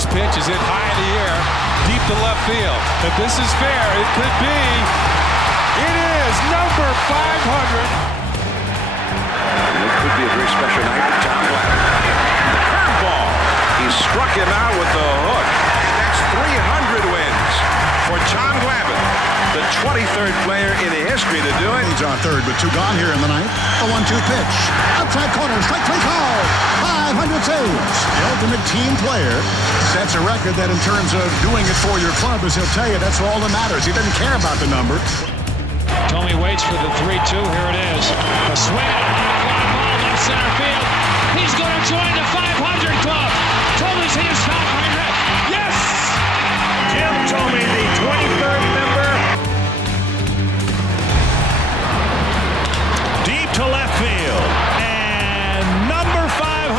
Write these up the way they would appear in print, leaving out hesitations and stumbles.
First pitch is hit high in the air, deep to left field. If this is fair, it could be. It is number 500. It could be a very special night for John Glavine. The curveball. He struck him out with the hook. And that's 300 wins for John Glavine, the 23rd player in history to do it. He's on third with 2 gone here in the ninth. A 1-2 pitch. Outside corner, strike 3 call. 500 saves. The ultimate team player sets a record that in terms of doing it for your club, as he'll tell you, that's all that matters. He doesn't care about the number. Tommy waits for the 3-2. Here it is. A swing and a high fly ball left center field. He's going to join the 500 club. Tommy's hit his 500. Yes! Jim Thome, the 23rd member. Deep to left field. And number 500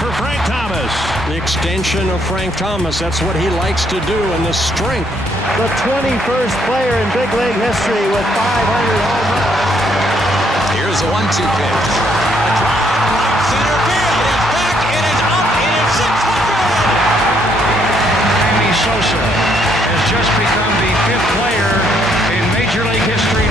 for Frank Thomas. The extension of Frank Thomas. That's what he likes to do, and the strength. The 21st player in big league history with 500 home runs. Here's a 1-2 pitch. A drive, right center field. It's back, it is up, it is 600! Sammy Sosa has just become the 5th player in Major League history.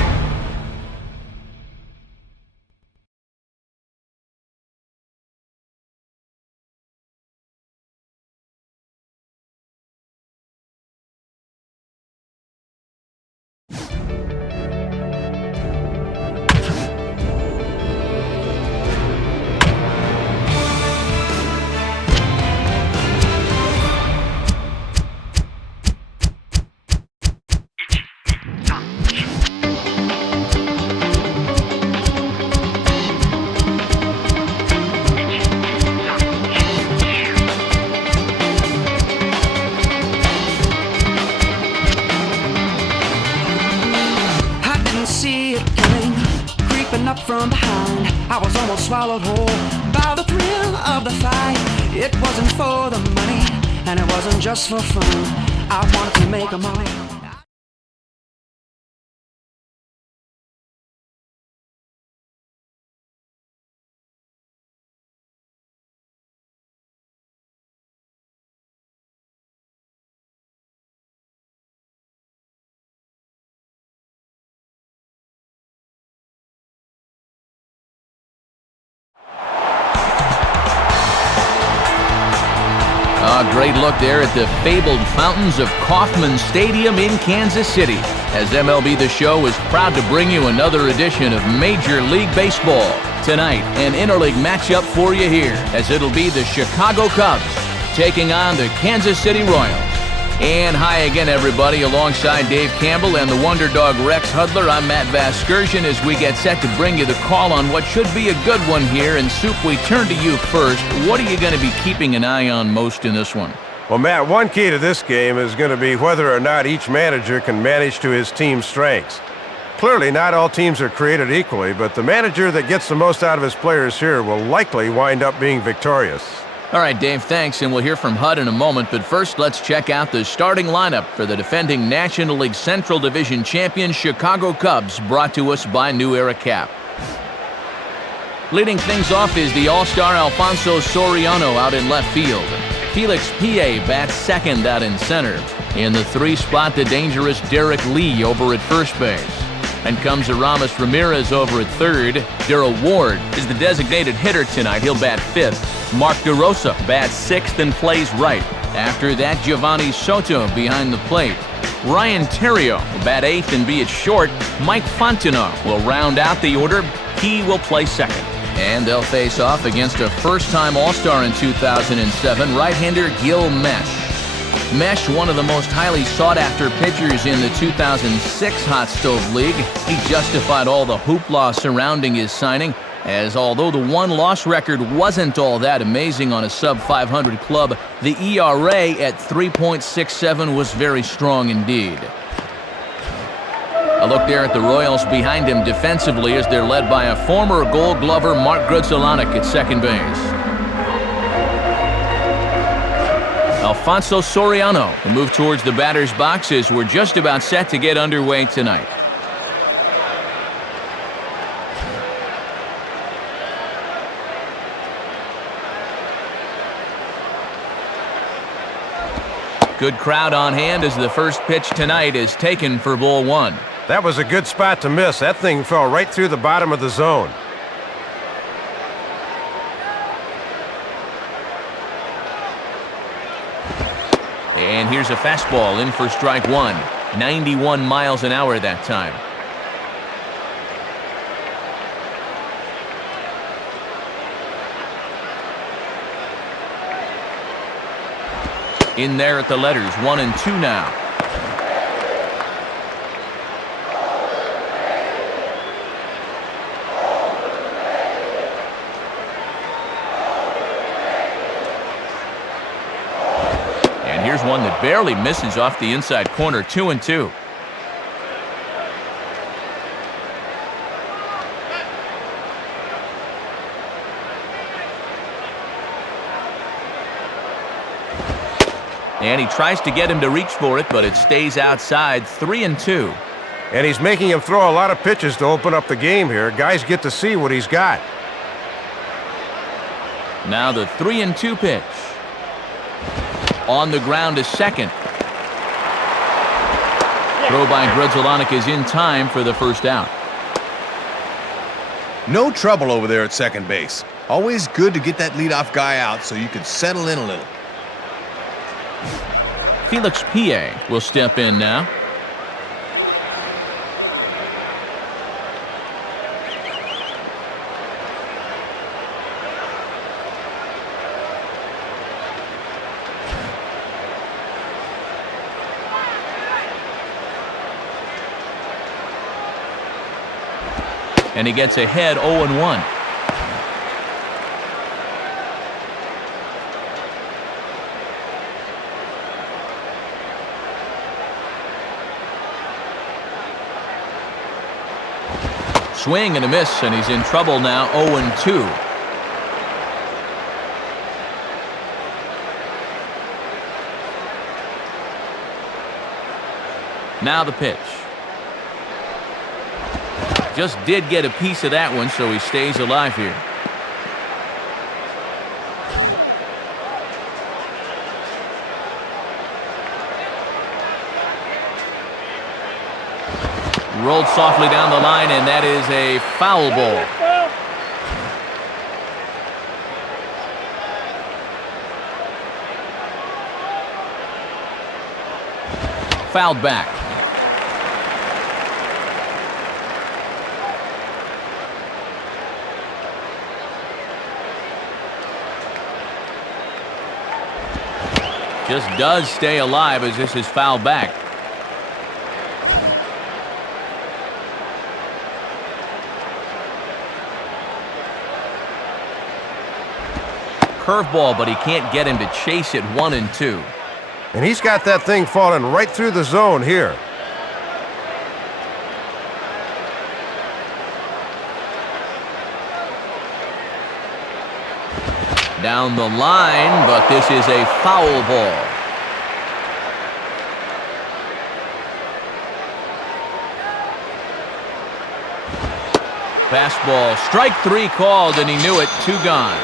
Up from behind, I was almost swallowed whole by the thrill of the fight. It wasn't for the money, and it wasn't just for fun. I wanted to make a money. A great look there at the fabled fountains of Kauffman Stadium in Kansas City, as MLB The Show is proud to bring you another edition of Major League Baseball. Tonight, an interleague matchup for you here, as it'll be the Chicago Cubs taking on the Kansas City Royals. And hi again, everybody. Alongside Dave Campbell and the Wonder Dog Rex Hudler, I'm Matt Vasgersian as we get set to bring you the call on what should be a good one here. And Soup, we turn to you first. What are you going to be keeping an eye on most in this one? Well, Matt, one key to this game is going to be whether or not each manager can manage to his team's strengths. Clearly, not all teams are created equally, but the manager that gets the most out of his players here will likely wind up being victorious. All right, Dave, thanks, and we'll hear from Hud in a moment. But first, let's check out the starting lineup for the defending National League Central Division champion Chicago Cubs, brought to us by New Era Cap. Leading things off is the all-star Alfonso Soriano out in left field. Felix Pie bats second out in center. In the 3 spot, the dangerous Derek Lee over at first base. And comes Aramis Ramirez over at third. Darrell Ward is the designated hitter tonight. He'll bat 5th. Mark DeRosa bats 6th and plays right. After that, Giovanni Soto behind the plate. Ryan Theriot will bat 8th and be at short. Mike Fontenot will round out the order. He will play second. And they'll face off against a first-time All-Star in 2007, right-hander Gil Mesh. Mesh, one of the most highly sought-after pitchers in the 2006 Hot Stove League. He justified all the hoopla surrounding his signing, as although the one-loss record wasn't all that amazing on a sub-500 club, the ERA at 3.67 was very strong indeed. A look there at the Royals behind him defensively as they're led by a former Gold Glover, Mark Grudzielanek, at second base. Alfonso Soriano will move towards the batter's box as we're just about set to get underway tonight. Good crowd on hand as the first pitch tonight is taken for ball one. That was a good spot to miss. That thing fell right through the bottom of the zone. And here's a fastball in for strike one. 91 miles an hour that time. In there at the letters, 1-2 now. And here's one that barely misses off the inside corner, 2-2. And he tries to get him to reach for it, but it stays outside, 3-2. And he's making him throw a lot of pitches to open up the game here. Guys get to see what he's got. Now the 3-2 pitch. On the ground to second. Throw by Grudzielanek is in time for the first out. No trouble over there at second base. Always good to get that leadoff guy out so you can settle in a little. Felix Pie will step in now. And he gets ahead 0-1. Swing and a miss, and he's in trouble now, 0-2. Now the pitch. Just did get a piece of that one, so he stays alive here. Rolled softly down the line, and that is a foul ball. Fouled back. Just does stay alive as this is fouled back. Curveball, but he can't get him to chase it, 1-2. And he's got that thing falling right through the zone here. Down the line, but this is a foul ball. Fastball, strike three called, and he knew it, 2 gone.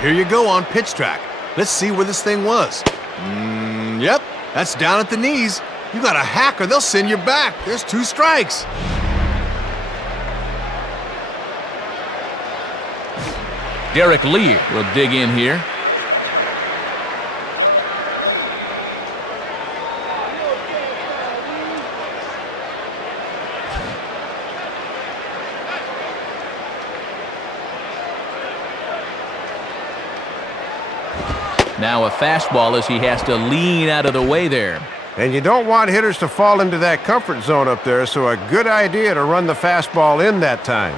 Here you go on pitch track. Let's see where this thing was. Yep, that's down at the knees. You got a hack or they'll send you back. There's 2 strikes. Derek Lee will dig in here. Now a fastball as he has to lean out of the way there. And you don't want hitters to fall into that comfort zone up there, so a good idea to run the fastball in that time.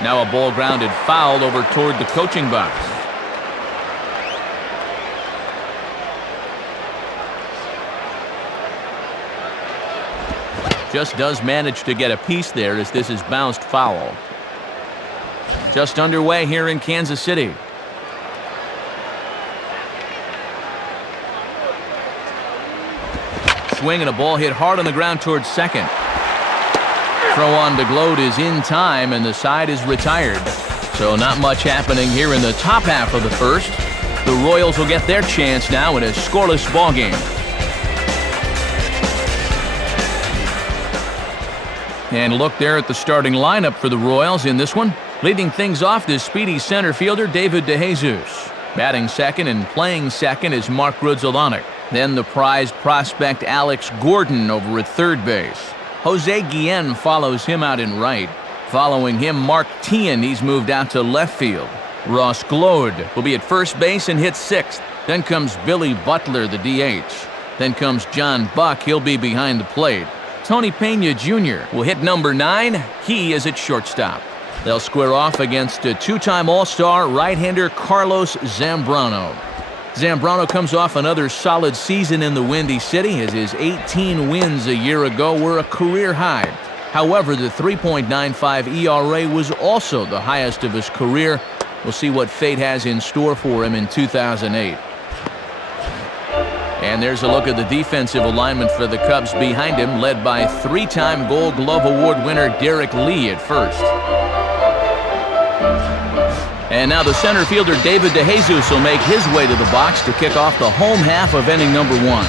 Now a ball grounded foul over toward the coaching box. Just does manage to get a piece there as this is bounced foul. Just underway here in Kansas City. Swing and a ball hit hard on the ground towards second. throw on DeGloat is in time, and the side is retired. So not much happening here in the top half of the first. The Royals will get their chance now in a scoreless ball game. And look there at the starting lineup for the Royals in this one. Leading things off is speedy center fielder David DeJesus. Batting second and playing second is Mark Grudzielanek. Then the prized prospect Alex Gordon over at third base. Jose Guillen follows him out in right. Following him, Mark Teahan, he's moved out to left field. Ross Glode will be at first base and hit sixth. Then comes Billy Butler, the DH. Then comes John Buck, he'll be behind the plate. Tony Pena Jr. will hit number 9. He is at shortstop. They'll square off against a two-time All-Star right-hander Carlos Zambrano. Zambrano comes off another solid season in the Windy City, as his 18 wins a year ago were a career high. However, the 3.95 ERA was also the highest of his career. We'll see what fate has in store for him in 2008. And there's a look at the defensive alignment for the Cubs behind him, led by three-time Gold Glove Award winner Derek Lee at first. And now the center fielder David DeJesus will make his way to the box to kick off the home half of inning number 1.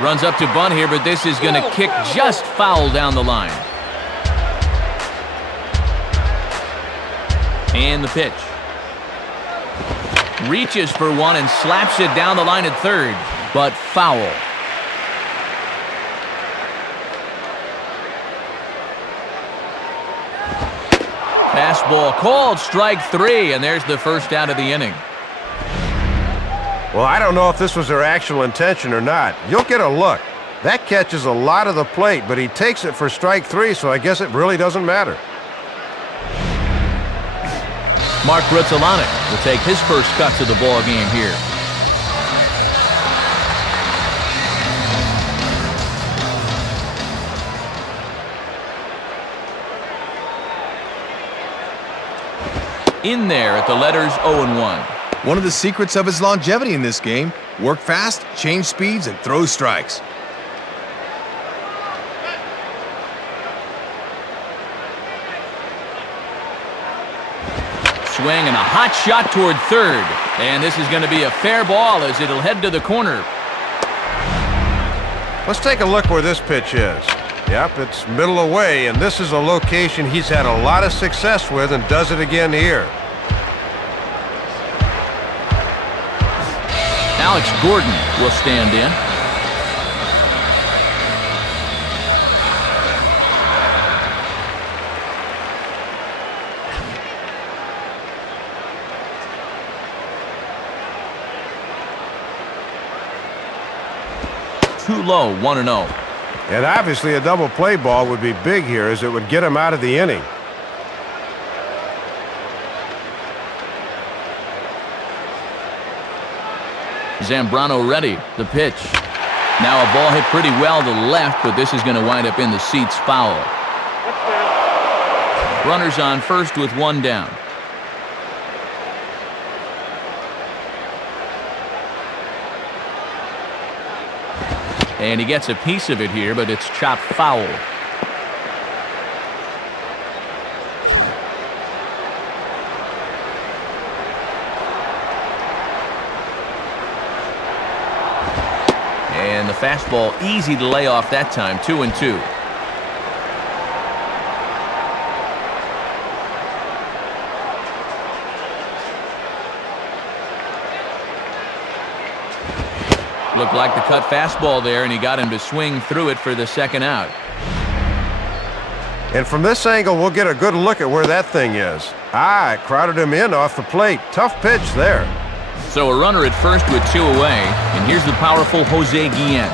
Runs up to bunt here, but this is going to kick just foul down the line. And the pitch. Reaches for one and slaps it down the line at third, but foul. Fastball called, strike 3, and there's the first out of the inning. Well, I don't know if this was their actual intention or not. You'll get a look. That catches a lot of the plate, but he takes it for strike 3, so I guess it really doesn't matter. Mark Grudzielanek will take his first cut to the ball game here. In there at the letters 0-1. One of the secrets of his longevity in this game: work fast, change speeds, and throw strikes. Swing and a hot shot toward third. And this is going to be a fair ball as it'll head to the corner. Let's take a look where this pitch is. Yep, it's middle away, and this is a location he's had a lot of success with and does it again here. Alex Gordon will stand in. Too low, 1-0. And obviously a double play ball would be big here, as it would get him out of the inning. Zambrano ready. The pitch. Now a ball hit pretty well to left, but this is going to wind up in the seats foul. Runners on first with one down. And he gets a piece of it here, but it's chopped foul. And the fastball easy to lay off that time, 2-2. Looked like the cut fastball there, and he got him to swing through it for the second out. And from this angle, we'll get a good look at where that thing is. It crowded him in off the plate. Tough pitch there. So a runner at first with 2 away, and here's the powerful Jose Guillen.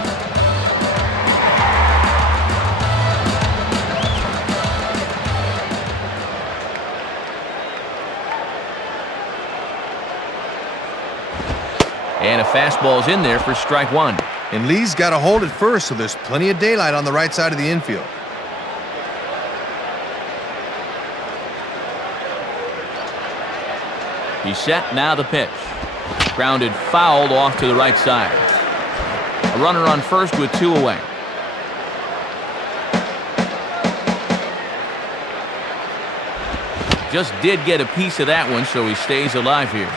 And a fastball's in there for strike 1. And Lee's got to hold it first, so there's plenty of daylight on the right side of the infield. He's set, now the pitch. Grounded fouled off to the right side. A runner on first with 2 away. Just did get a piece of that one, so he stays alive here.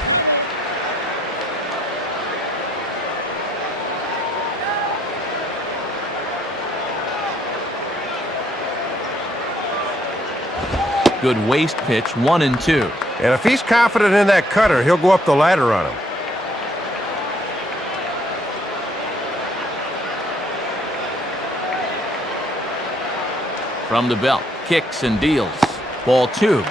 Good waist pitch, 1-2. And if he's confident in that cutter, he'll go up the ladder on him. From the belt, kicks and deals. Ball 2.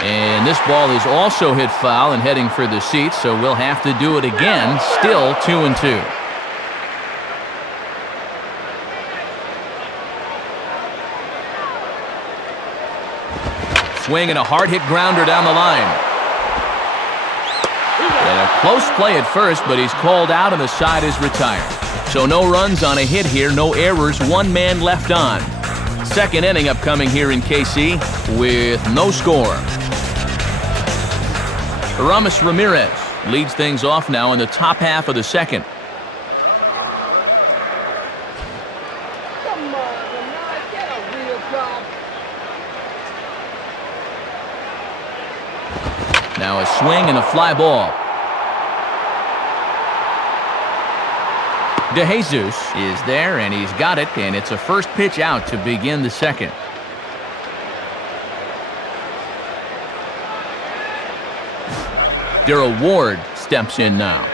And this ball is also hit foul and heading for the seats, so we'll have to do it again. Still 2-2. Swing and a hard hit grounder down the line. And a close play at first, but he's called out and the side is retired. So no runs on a hit here, no errors, 1 man left on. Second inning upcoming here in KC with no score. Aramis Ramirez leads things off now in the top half of the second. Come on, Bernard, get a real job. Now a swing and a fly ball. DeJesus is there, and he's got it, and it's a first pitch out to begin the second. Darrell Ward steps in now.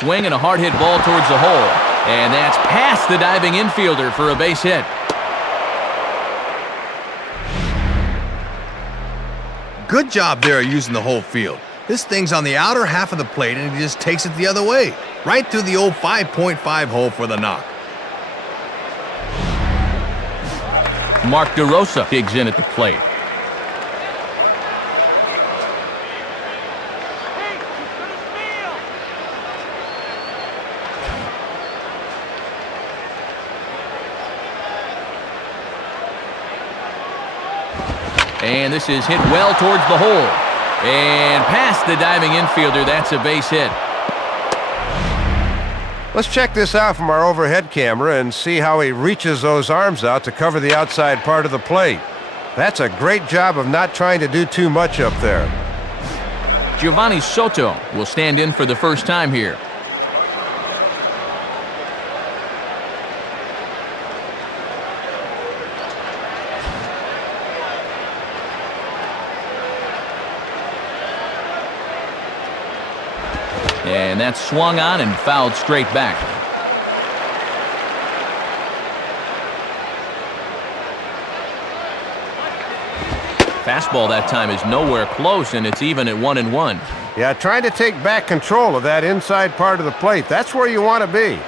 Swing and a hard hit ball towards the hole. And that's past the diving infielder for a base hit. Good job there using the whole field. This thing's on the outer half of the plate, and he just takes it the other way. Right through the old 5.5 hole for the knock. Mark DeRosa digs in at the plate. And this is hit well towards the hole. And past the diving infielder, that's a base hit. Let's check this out from our overhead camera and see how he reaches those arms out to cover the outside part of the plate. That's a great job of not trying to do too much up there. Giovanni Soto will stand in for the first time here. And that's swung on and fouled straight back. Fastball that time is nowhere close, and it's even at 1-1. Yeah, trying to take back control of that inside part of the plate. That's where you want to be.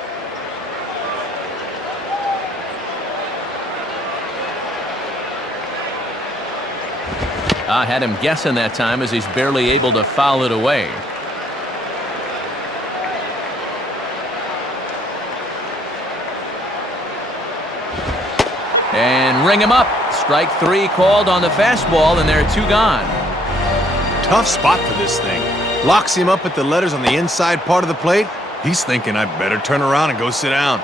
I had him guessing that time as he's barely able to foul it away. And ring him up. Strike 3 called on the fastball, and there are 2 gone. Tough spot for this thing. Locks him up at the letters on the inside part of the plate. He's thinking, I better turn around and go sit down.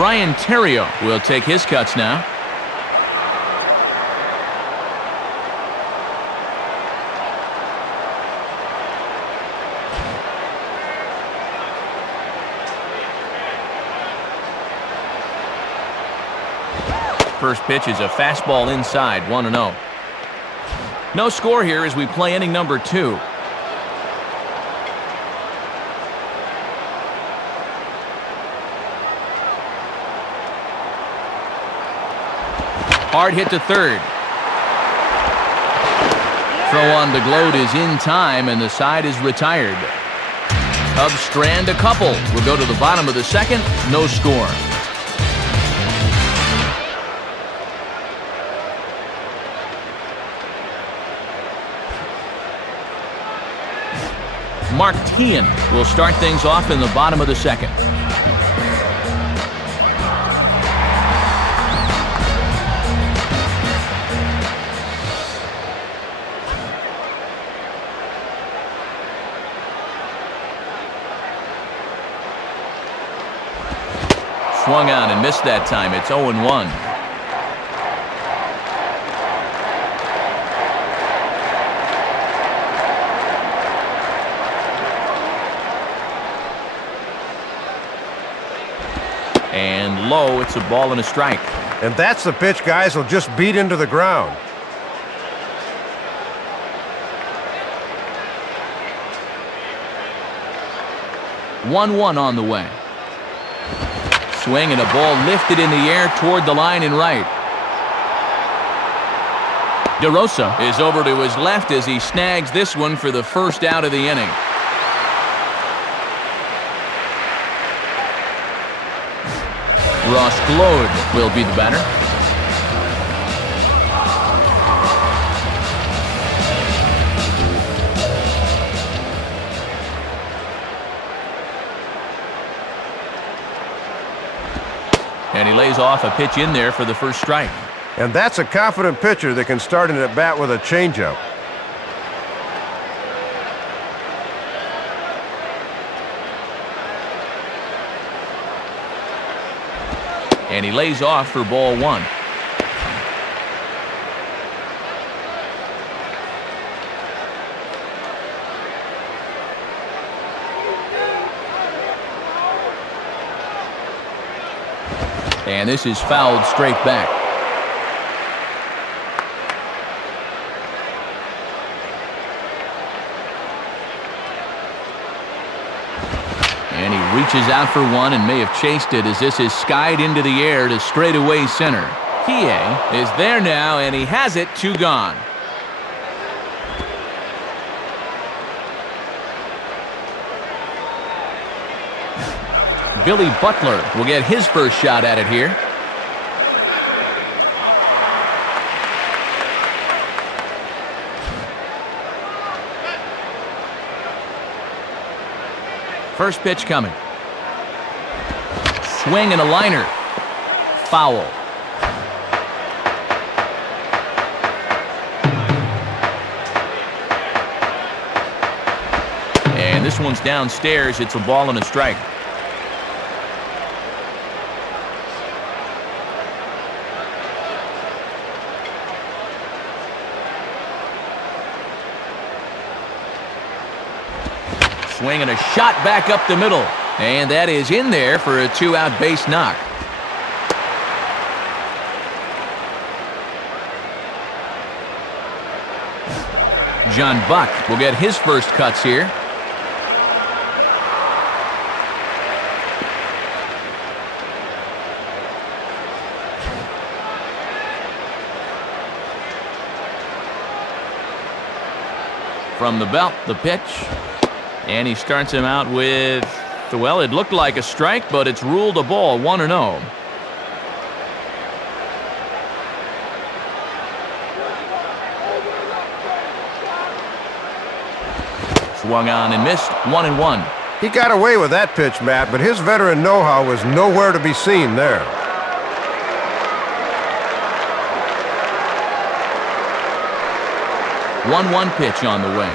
Ryan Terrio will take his cuts now. First pitch is a fastball inside, 1-0. No score here as we play inning number 2. Hard hit to third. Throw on to Gloat is in time, and the side is retired. Cubs strand a couple. We'll go to the bottom of the second. No score. Mark Teahan will start things off in the bottom of the second. Swung on and missed that time. It's 0-1. And low, it's a ball and a strike. And that's the pitch guys will just beat into the ground. One on the way. Swing and a ball lifted in the air toward the line and right. DeRosa is over to his left as he snags this one for the first out of the inning. Ross Gloat will be the batter. And he lays off a pitch in there for the first strike. And that's a confident pitcher that can start an at-bat with a changeup. And he lays off for ball one. And this is fouled straight back. And he reaches out for one and may have chased it as this is skied into the air to straightaway center. Hiei is there now, and he has it, 2 gone. Billy Butler will get his first shot at it here. First pitch coming. Swing and a liner. Foul. And this one's downstairs. It's a ball and a strike. Swing and a shot back up the middle. And that is in there for a 2-out base knock. John Buck will get his first cuts here. From the belt, the pitch. And he starts him out with, well, it looked like a strike, but it's ruled a ball, 1-0. Swung on and missed, 1-1. He got away with that pitch, Matt, but his veteran know-how was nowhere to be seen there. 1-1 pitch on the way.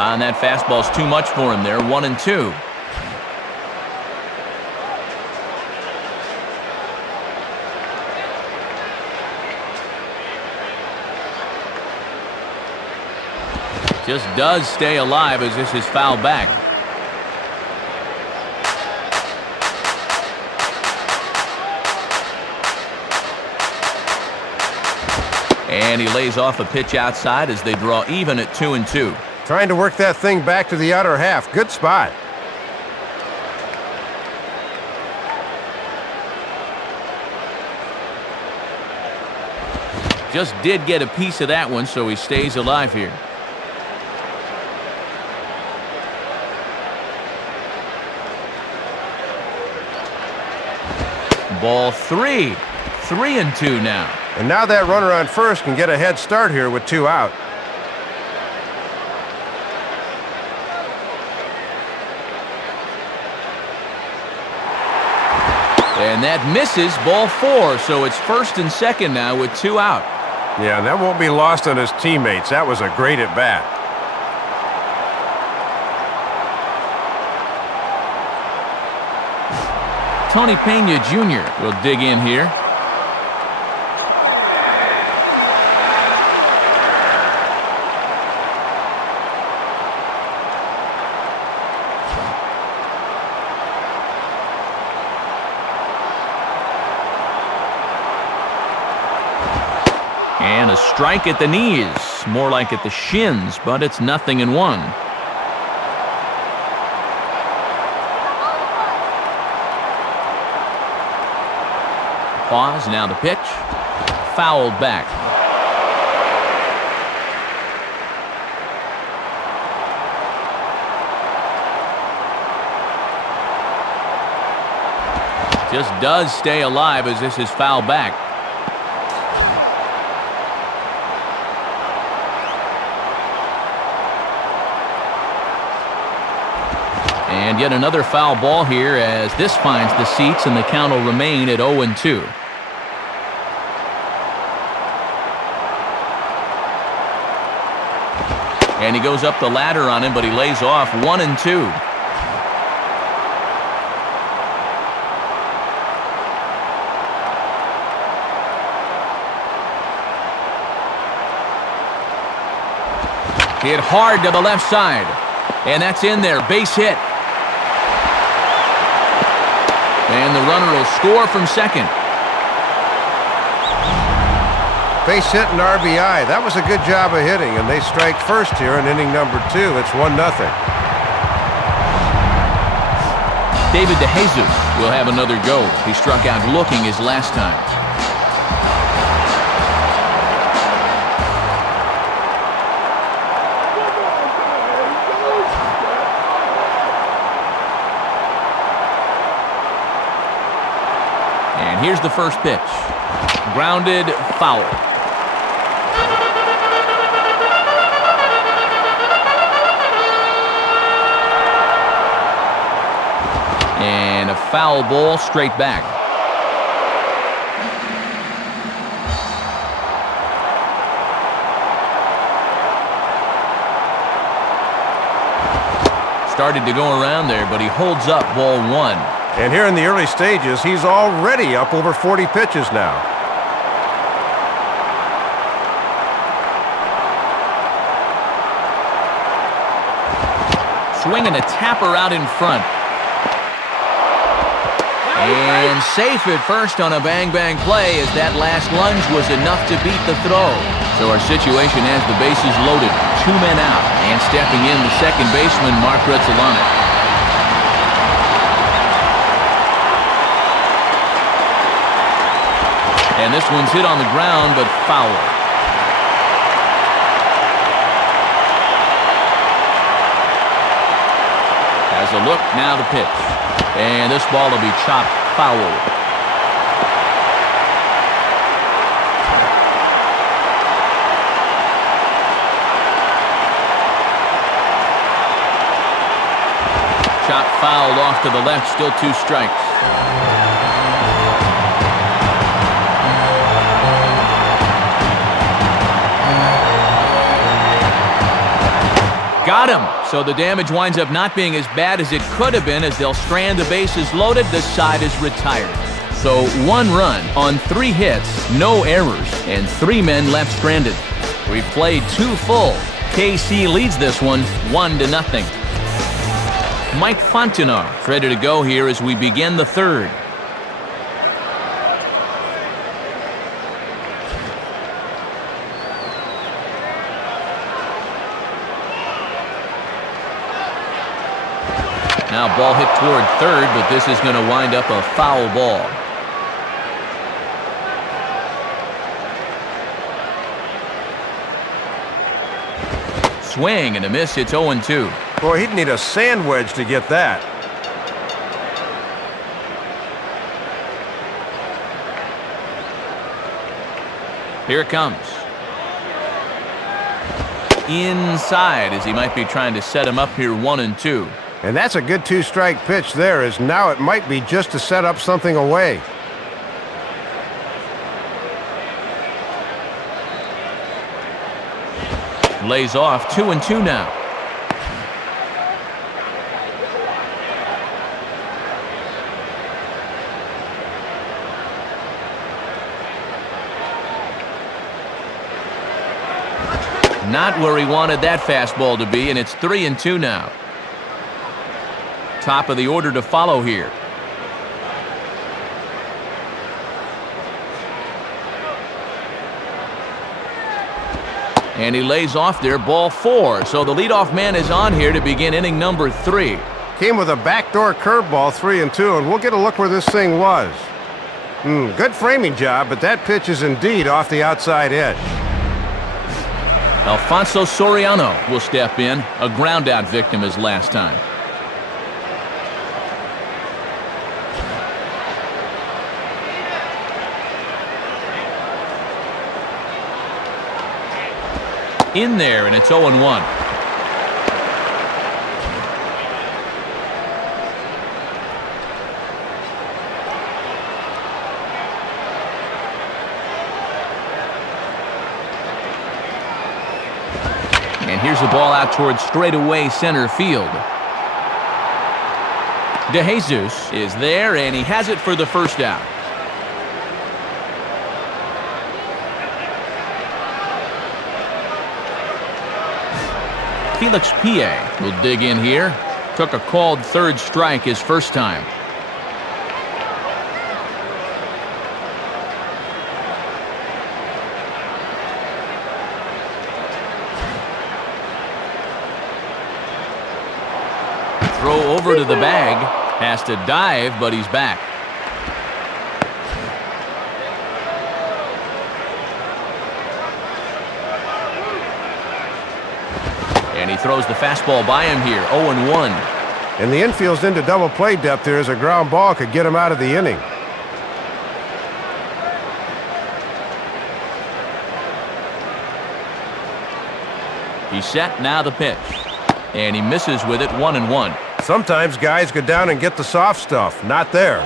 And that fastball's too much for him there, 1-2. Just does stay alive as this is fouled back. And he lays off a pitch outside as they draw even at 2-2. Trying to work that thing back to the outer half. Good spot. Just did get a piece of that one, so he stays alive here. Ball 3. 3-2 now. And now that runner on first can get a head start here with 2 out. And that misses, ball 4, so it's first and second now with 2 out. Yeah, and that won't be lost on his teammates. That was a great at-bat. Tony Pena Jr. will dig in here. And a strike at the knees, more like at the shins, but it's 0-1. Pause, now the pitch. Fouled back. Just does stay alive as this is fouled back. And yet another foul ball here as this finds the seats, and the count will remain at 0-2. And he goes up the ladder on him, but he lays off 1-2. Hit hard to the left side. And that's in there. Base hit. And the runner will score from second. Base hit and RBI. That was a good job of hitting, and they strike first here in inning number 2. It's 1-0. David DeJesus will have another go. He struck out looking his last time. And here's the first pitch. Grounded, foul. And a foul ball straight back. Started to go around there, but he holds up ball 1. And here in the early stages, he's already up over 40 pitches now. Swinging a tapper out in front. And safe at first on a bang-bang play, as that last lunge was enough to beat the throw. So our situation has the bases loaded, 2 men out, and stepping in the second baseman, Mark Retzelanek. And this one's hit on the ground, but foul. Has a look, now the pitch. And this ball will be chopped foul. Chopped foul off to the left, still 2 strikes. Got him. So the damage winds up not being as bad as it could have been, as they'll strand the bases loaded. The side is retired. So 1 run on 3 hits, no errors, and 3 men left stranded. We've played 2 full. KC leads this one 1-0. Mike Fontenot ready to go here as we begin the third. Now ball hit toward third, but this is going to wind up a foul ball. Swing and a miss. It's 0-2. Boy, he'd need a sand wedge to get that. Here it comes. Inside as he might be trying to set him up here 1-2. And that's a good two-strike pitch there, as now it might be just to set up something away. Lays off 2-2 now. Not where he wanted that fastball to be, and it's 3-2 now. Top of the order to follow here. And he lays off there, ball 4. So the leadoff man is on here to begin inning number 3. Came with a backdoor curveball, 3-2, and we'll get a look where this thing was. Good framing job, but that pitch is indeed off the outside edge. Alfonso Soriano will step in, a ground-out victim as last time. In there, and it's 0-1. And here's the ball out towards straightaway center field. DeJesus is there, and he has it for the first out. Felix Pie will dig in here. Took a called third strike his first time. Throw over to the bag. Has to dive, but he's back. And he throws the fastball by him here, 0-1. And the infield's into double play depth here as a ground ball could get him out of the inning. He's set, now the pitch. And he misses with it, 1-1. Sometimes guys go down and get the soft stuff. Not there.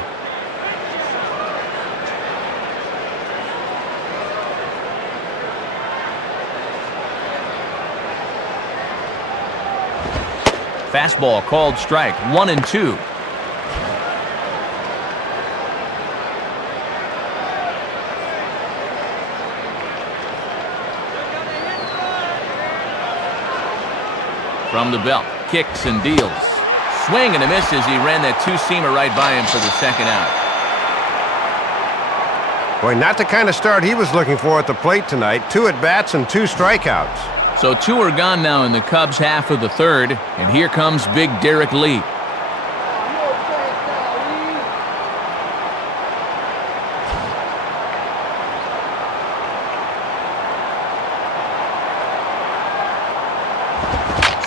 Fastball called strike, 1-2. From the belt, kicks and deals. Swing and a miss as he ran that two-seamer right by him for the second out. Boy, not the kind of start he was looking for at the plate tonight. 2 at-bats and 2 strikeouts. So 2 are gone now in the Cubs' half of the third, and here comes big Derek Lee.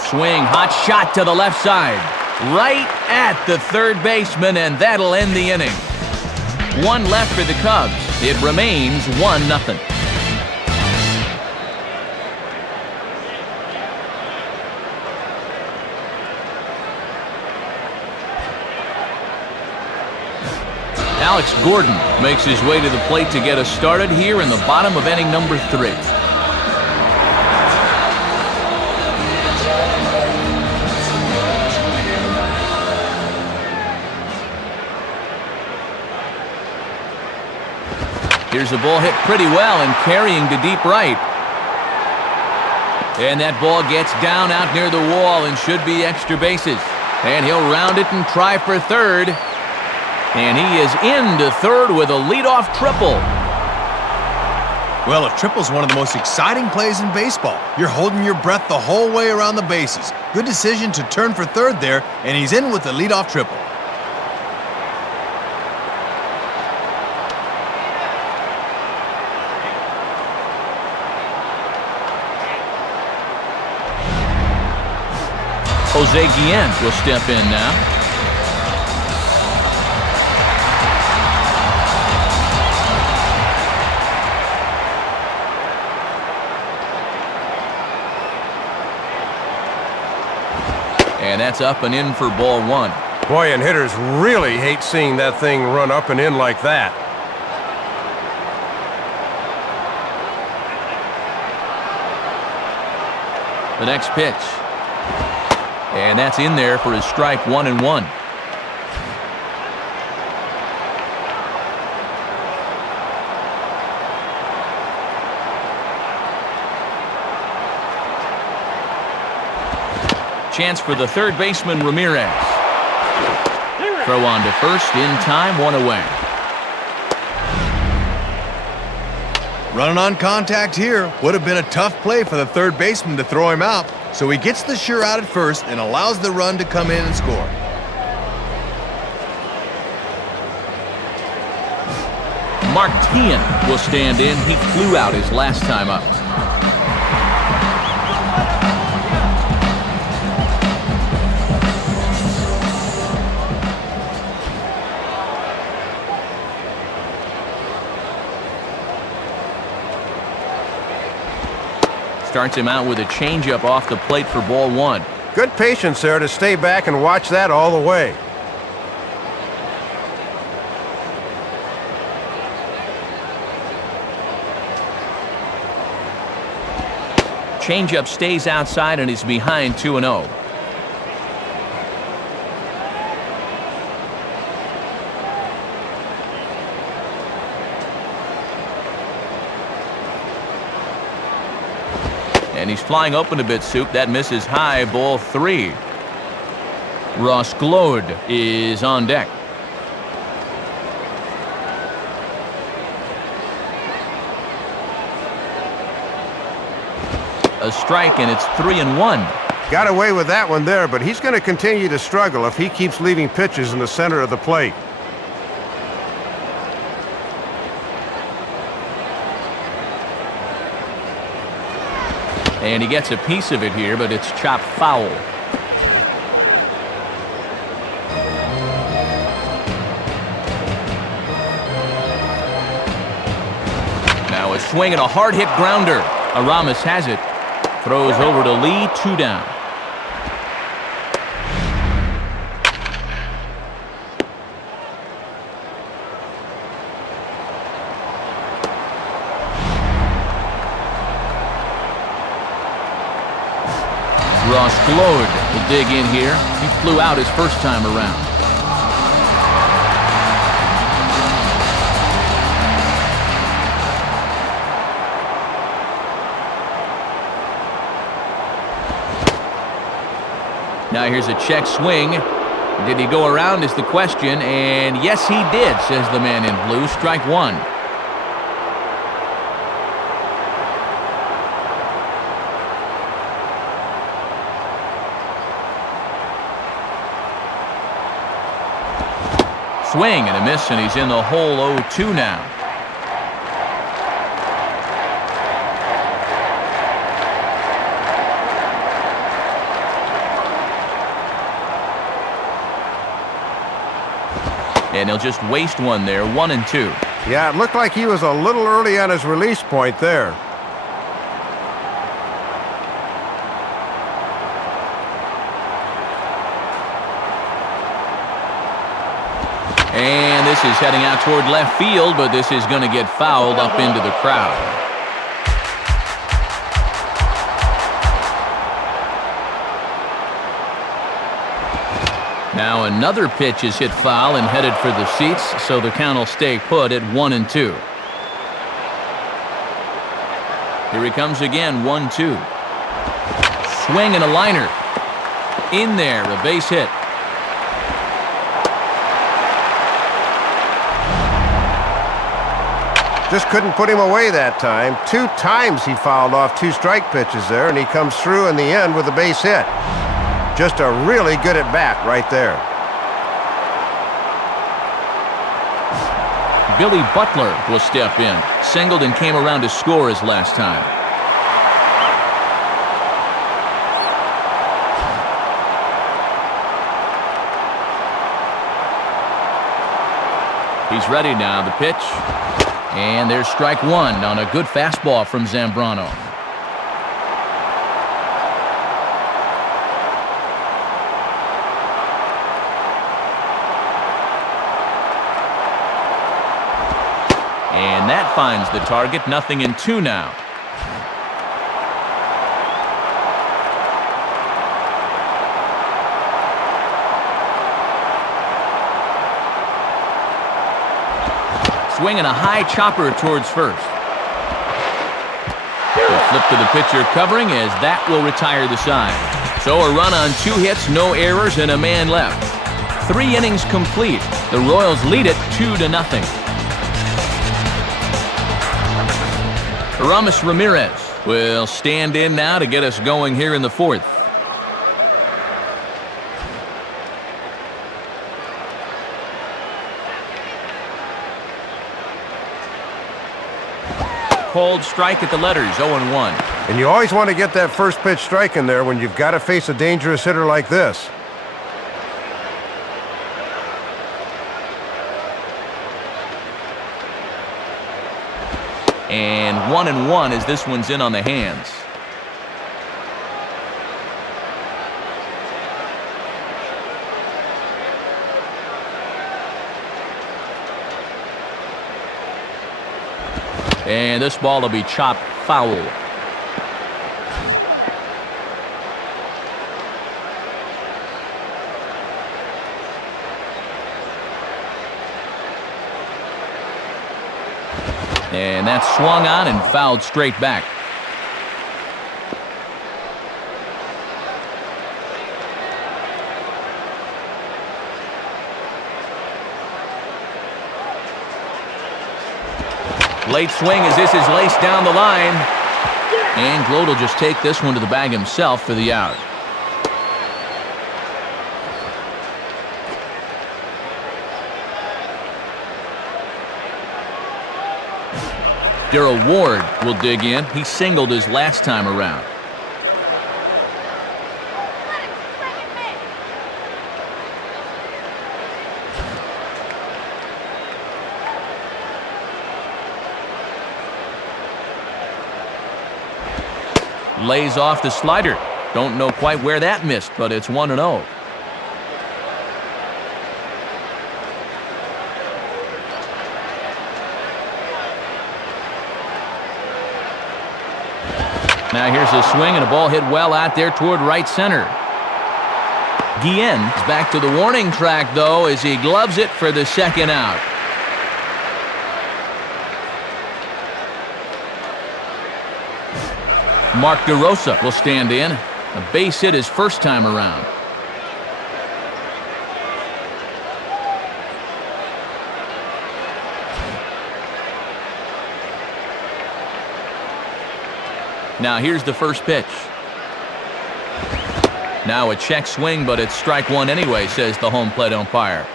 Swing, hot shot to the left side. Right at the third baseman, and that'll end the inning. 1 left for the Cubs. It remains 1-0. Alex Gordon makes his way to the plate to get us started here in the bottom of inning number 3. Here's a ball hit pretty well and carrying to deep right. And that ball gets down out near the wall and should be extra bases. And he'll round it and try for third. And he is into third with a leadoff triple. Well, a triple's one of the most exciting plays in baseball. You're holding your breath the whole way around the bases. Good decision to turn for third there, and he's in with the leadoff triple. Jose Guillen will step in now. And that's up and in for ball one. Boy, and hitters really hate seeing that thing run up and in like that. The next pitch. And that's in there for his strike 1-1. Chance for the third baseman, Ramirez. Throw on to first in time, one away. Running on contact here would have been a tough play for the third baseman to throw him out, so he gets the sure out at first and allows the run to come in and score. Martian will stand in. He flew out his last time up. Starts him out with a changeup off the plate for ball one. Good patience there to stay back and watch that all the way. Changeup stays outside and is behind 2-0. And he's flying open a bit, Soup. That misses high, ball three. Ross Glode is on deck. A strike, and it's 3-1. Got away with that one there, but he's going to continue to struggle if he keeps leaving pitches in the center of the plate. And he gets a piece of it here, but it's chopped foul. Now a swing and a hard-hit grounder. Aramis has it. Throws over to Lee, 2 down. Ross Glode will dig in here. He flew out his first time around. Now here's a check swing. Did he go around is the question, and yes he did, says the man in blue. Strike one. Swing and a miss, and he's in the hole 0-2 now. And he'll just waste one there, 1-2. Yeah, it looked like he was a little early on his release point there. And this is heading out toward left field, but this is going to get fouled up into the crowd. Now another pitch is hit foul and headed for the seats, so the count will stay put at 1-2. Here he comes again, 1-2. Swing and a liner. In there, a base hit. Just couldn't put him away that time. 2 times he fouled off 2 strike pitches there, and he comes through in the end with a base hit. Just a really good at-bat right there. Billy Butler will step in. Singled and came around to score his last time. He's ready now. The pitch. And there's strike one on a good fastball from Zambrano. And that finds the target. 0-2 now. Swinging a high chopper towards first. The flip to the pitcher covering as that will retire the side. So a run on 2 hits, no errors, and a man left. 3 innings complete. The Royals lead it 2-0. Ramos Ramirez will stand in now to get us going here in the 4th. Cold strike at the letters, 0-1. And you always want to get that first pitch strike in there when you've got to face a dangerous hitter like this. And 1-1 as this one's in on the hands. And this ball will be chopped foul. And that's swung on and fouled straight back. Late swing as this is laced down the line. And Gloat will just take this one to the bag himself for the out. Darryl Ward will dig in. He singled his last time around. Lays off the slider. Don't know quite where that missed, but it's 1-0. Now here's a swing and a ball hit well out there toward right center. Guillen is back to the warning track, though, as he gloves it for the second out. Mark DeRosa will stand in. A base hit his first time around. Now here's the first pitch. Now a check swing, but it's strike one anyway, says the home plate umpire.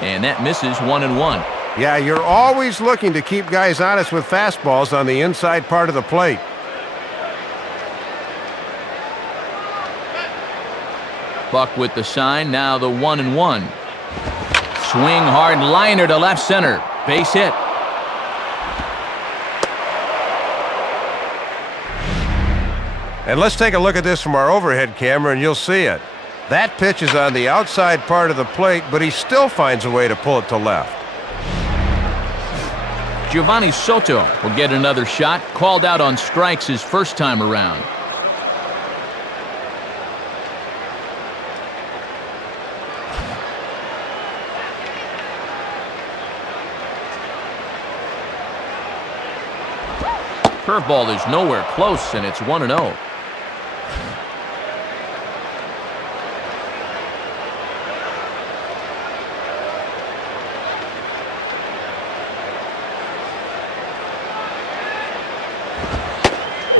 And that misses 1-1. Yeah, you're always looking to keep guys honest with fastballs on the inside part of the plate. Buck with the sign, now the 1-1. Swing hard liner to left center. Base hit. And let's take a look at this from our overhead camera and you'll see it. That pitch is on the outside part of the plate, but he still finds a way to pull it to left. Giovanni Soto will get another shot. Called out on strikes his first time around. Curveball is nowhere close, and it's 1-0.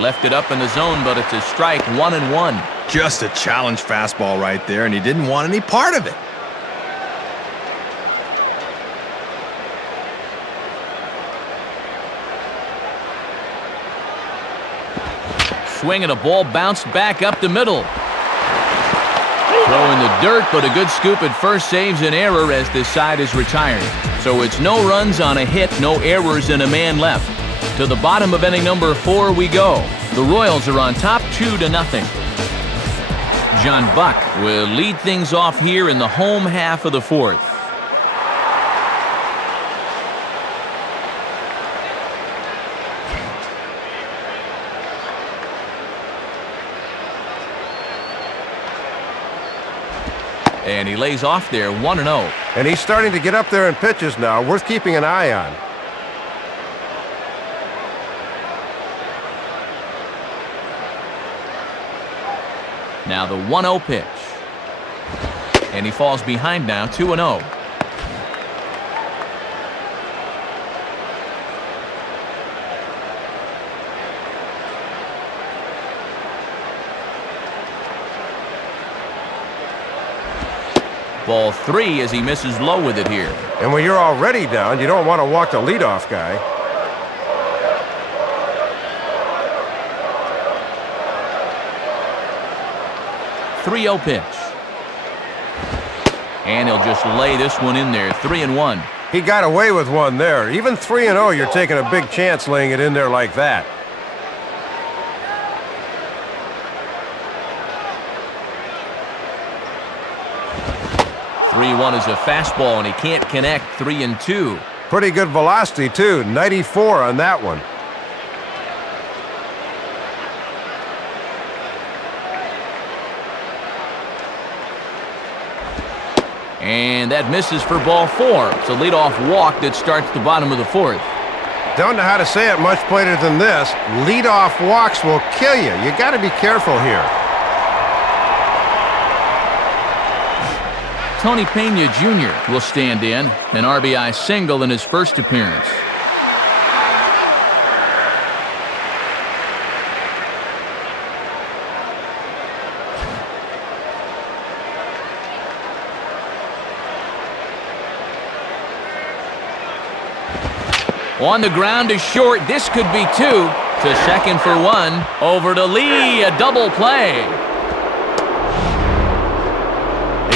Left it up in the zone, but it's a strike, 1-1. Just a challenge fastball right there, and he didn't want any part of it. swing and a ball bounced back up the middle. Throw in the dirt, but a good scoop at first saves an error as this side is retired. So it's no runs on a hit, no errors, and a man left. To the bottom of inning number 4 we go. The Royals are on top 2-0. John Buck will lead things off here in the home half of the 4th. And he lays off there 1-0. And he's starting to get up there in pitches now, worth keeping an eye on. Now the 1-0 pitch. And he falls behind now, 2-0. Ball 3 as he misses low with it here. And when you're already down, you don't want to walk the leadoff guy. .30 pitch. And he'll just lay this one in there, 3-1. He got away with one there. Even 3-0, you're taking a big chance laying it in there like that. .31 is a fastball, and he can't connect. 3-2. Pretty good velocity, too. 94 on that one. And that misses for ball 4. It's a leadoff walk that starts the bottom of the 4th. Don't know how to say it much plainer than this. Leadoff walks will kill you. You got to be careful here. Tony Pena Jr. will stand in, an RBI single in his first appearance. On the ground to short. This could be 2. To second for 1. Over to Lee. A double play.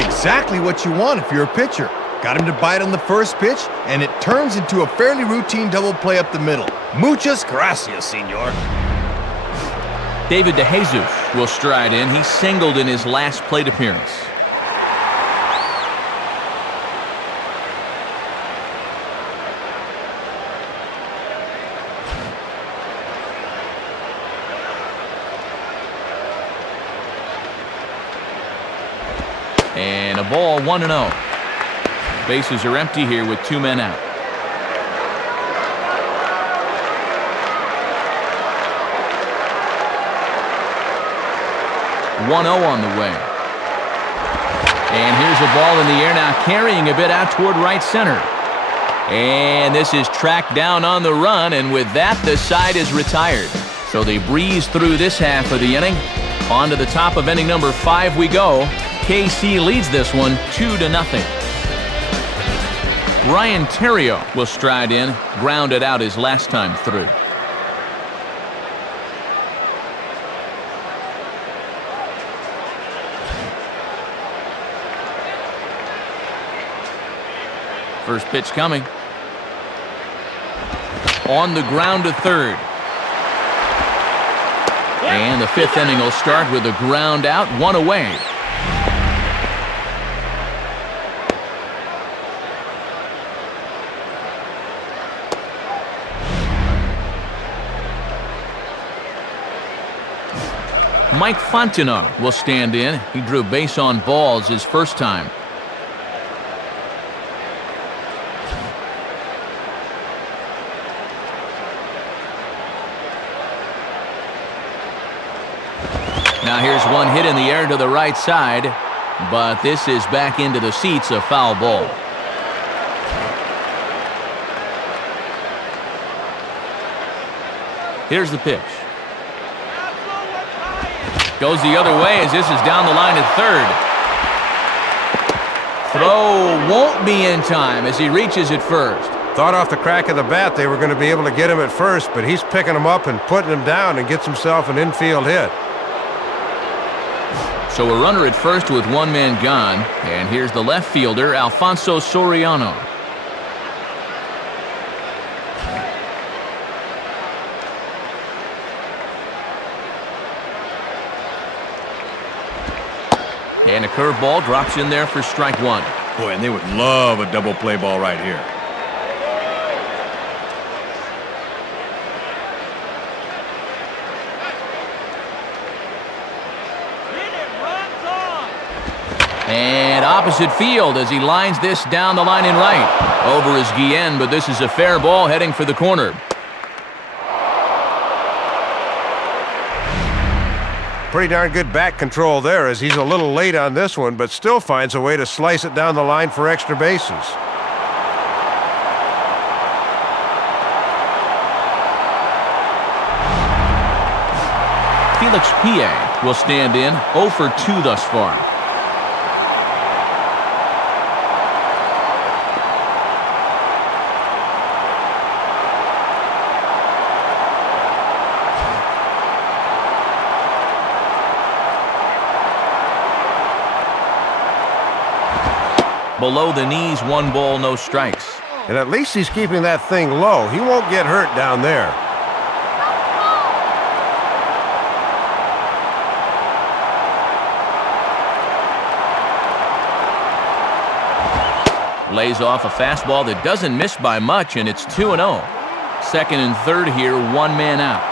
Exactly what you want if you're a pitcher. Got him to bite on the first pitch, and it turns into a fairly routine double play up the middle. Muchas gracias, senor. David DeJesus will stride in. He singled in his last plate appearance. And a ball, 1-0. Bases are empty here with 2 men out. .10 on the way. And here's a ball in the air now, carrying a bit out toward right center. And this is tracked down on the run, and with that, the side is retired. So they breeze through this half of the inning. On to the top of inning number 5 we go. KC leads this one 2-0. Ryan Terrio will stride in, grounded out his last time through. First pitch coming. On the ground to third. And the 5th inning will start with a ground out, 1 away. Mike Fontenot will stand in. He drew base on balls his first time. Now here's one hit in the air to the right side, but this is back into the seats, a foul ball. Here's the pitch. Goes the other way as this is down the line at third. Throw won't be in time as he reaches it first. Thought off the crack of the bat they were going to be able to get him at first, but he's picking him up and putting him down and gets himself an infield hit. So a runner at first with one man gone, and here's the left fielder, Alfonso Soriano. And a curveball drops in there for strike one. Boy, and they would love a double play ball right here. And opposite field as he lines this down the line in right. Over is Guillen, but this is a fair ball heading for the corner. Pretty darn good back control there as he's a little late on this one, but still finds a way to slice it down the line for extra bases. Felix Pie will stand in 0 for 2 thus far. Below the knees, 1 ball, no strikes. And at least he's keeping that thing low. He won't get hurt down there. Lays off a fastball that doesn't miss by much, and it's 2-0. Second and third here, 1 man out.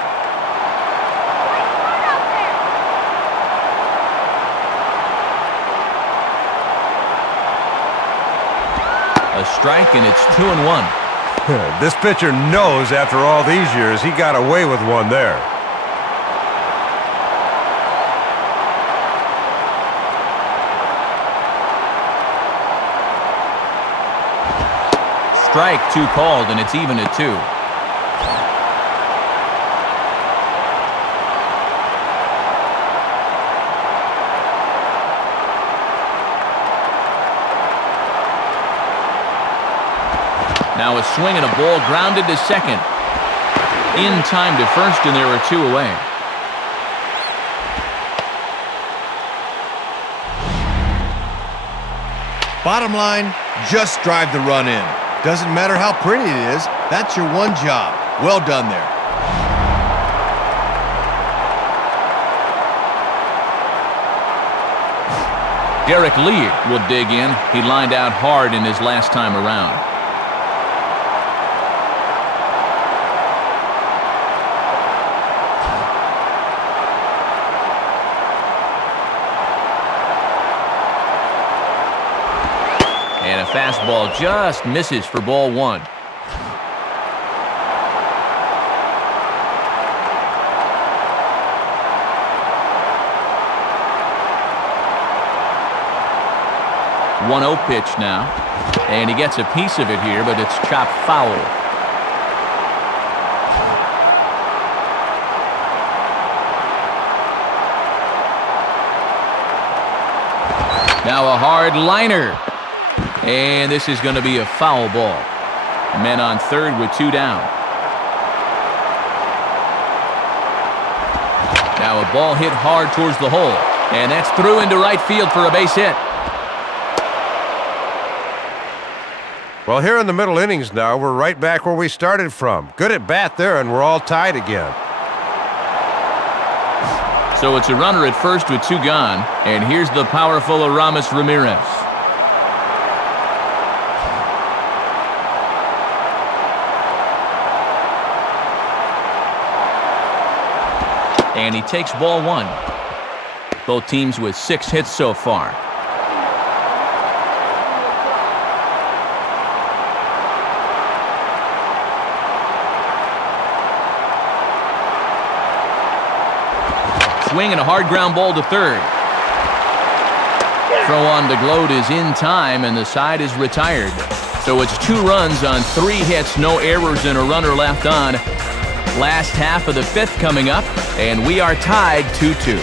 A strike, and it's 2-1. This pitcher knows after all these years he got away with one there. Strike 2 called, and it's even at 2. Now a swing and a ball grounded to second. In time to first, and there are 2 away. Bottom line, just drive the run in. Doesn't matter how pretty it is, that's your one job. Well done there. Derek Lee will dig in. He lined out hard in his last time around. And a fastball just misses for ball 1. One 0 pitch now, and he gets a piece of it here, but it's chopped foul. Now a hard liner. And this is going to be a foul ball. Men on third with 2 down. Now a ball hit hard towards the hole. And that's through into right field for a base hit. Well, here in the middle innings now, we're right back where we started from. Good at bat there, and we're all tied again. So it's a runner at first with 2 gone. And here's the powerful Aramis Ramirez. And he takes ball 1. Both teams with 6 hits so far. Swing and a hard ground ball to third. Throw on to Gloat is in time, and the side is retired. So it's 2 runs on 3 hits, no errors, and a runner left on. Last half of the 5th coming up, and we are tied 2-2.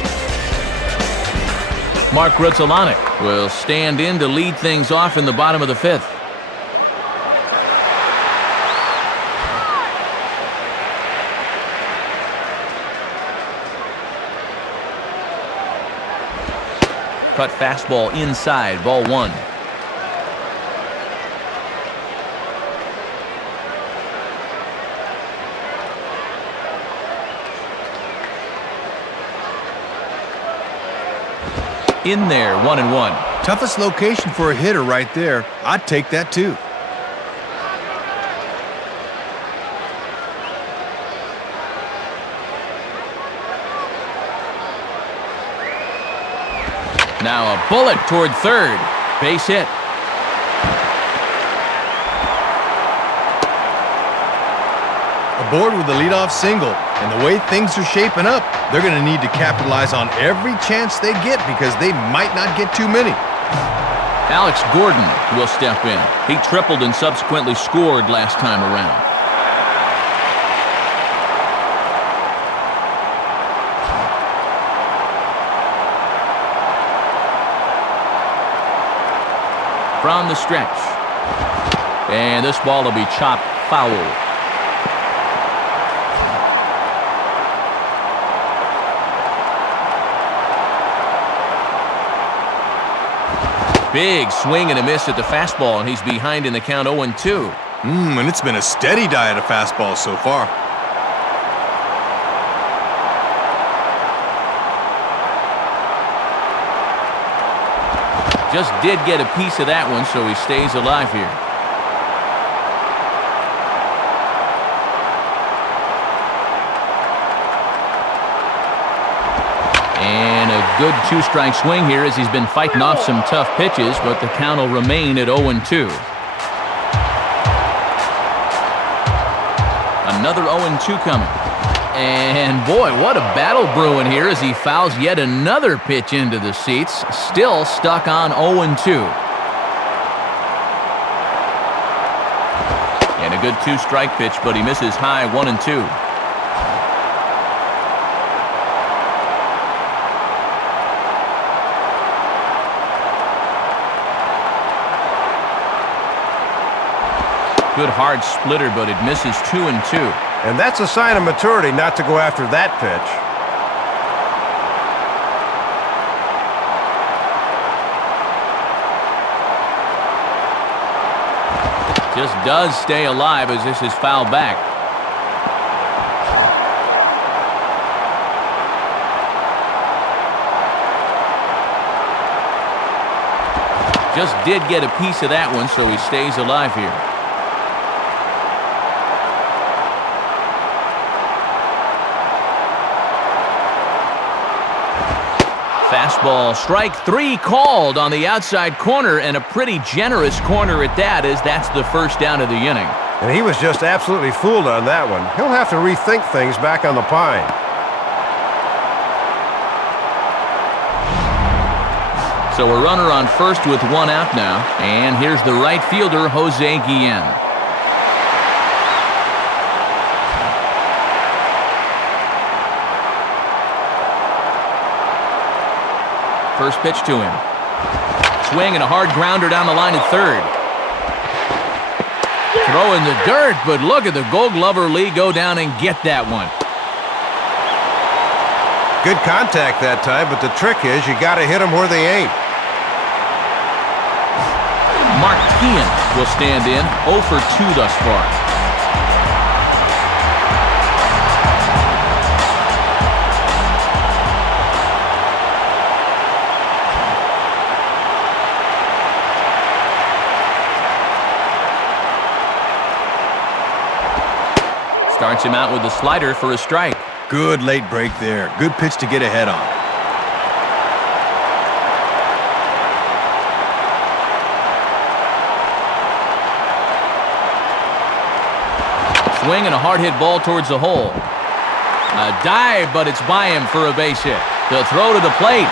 Mark Grutzelanek will stand in to lead things off in the bottom of the 5th. Uppercut fastball inside, ball one. In there, 1-1. Toughest location for a hitter right there. I'd take that too. Now a bullet toward third. Base hit. Aboard with the leadoff single, and the way things are shaping up, they're going to need to capitalize on every chance they get because they might not get too many. Alex Gordon will step in. He tripled and subsequently scored last time around. From the stretch. And this ball will be chopped foul. Big swing and a miss at the fastball, and he's behind in the count 0-2. And it's been a steady diet of fastballs so far. Just did get a piece of that one, so he stays alive here. And a good two-strike swing here as he's been fighting off some tough pitches, but the count will remain at 0-2. Another 0-2 coming. And boy, what a battle brewing here as he fouls yet another pitch into the seats. Still stuck on 0-2. And a good two-strike pitch, but he misses high 1-2. Good hard splitter, but it misses 2-2. And that's a sign of maturity not to go after that pitch. Just does stay alive as this is fouled back. Just did get a piece of that one, so he stays alive here. Fastball, strike three called on the outside corner, and a pretty generous corner at that, as that's the first down of the inning. And he was just absolutely fooled on that one. He'll have to rethink things back on the pine. So a runner on first with one out now, and here's the right fielder, Jose Guillen. First pitch to him. Swing and a hard grounder down the line at third. Throw in the dirt, but look at the Gold Glover Lee go down and get that one. Good contact that time, but the trick is you got to hit them where they ain't. Mark Teahan will stand in, 0 for 2 thus far. Starts him out with the slider for a strike. Good late break there. Good pitch to get ahead on. Swing and a hard hit ball towards the hole. A dive, but it's by him for a base hit. The throw to the plate.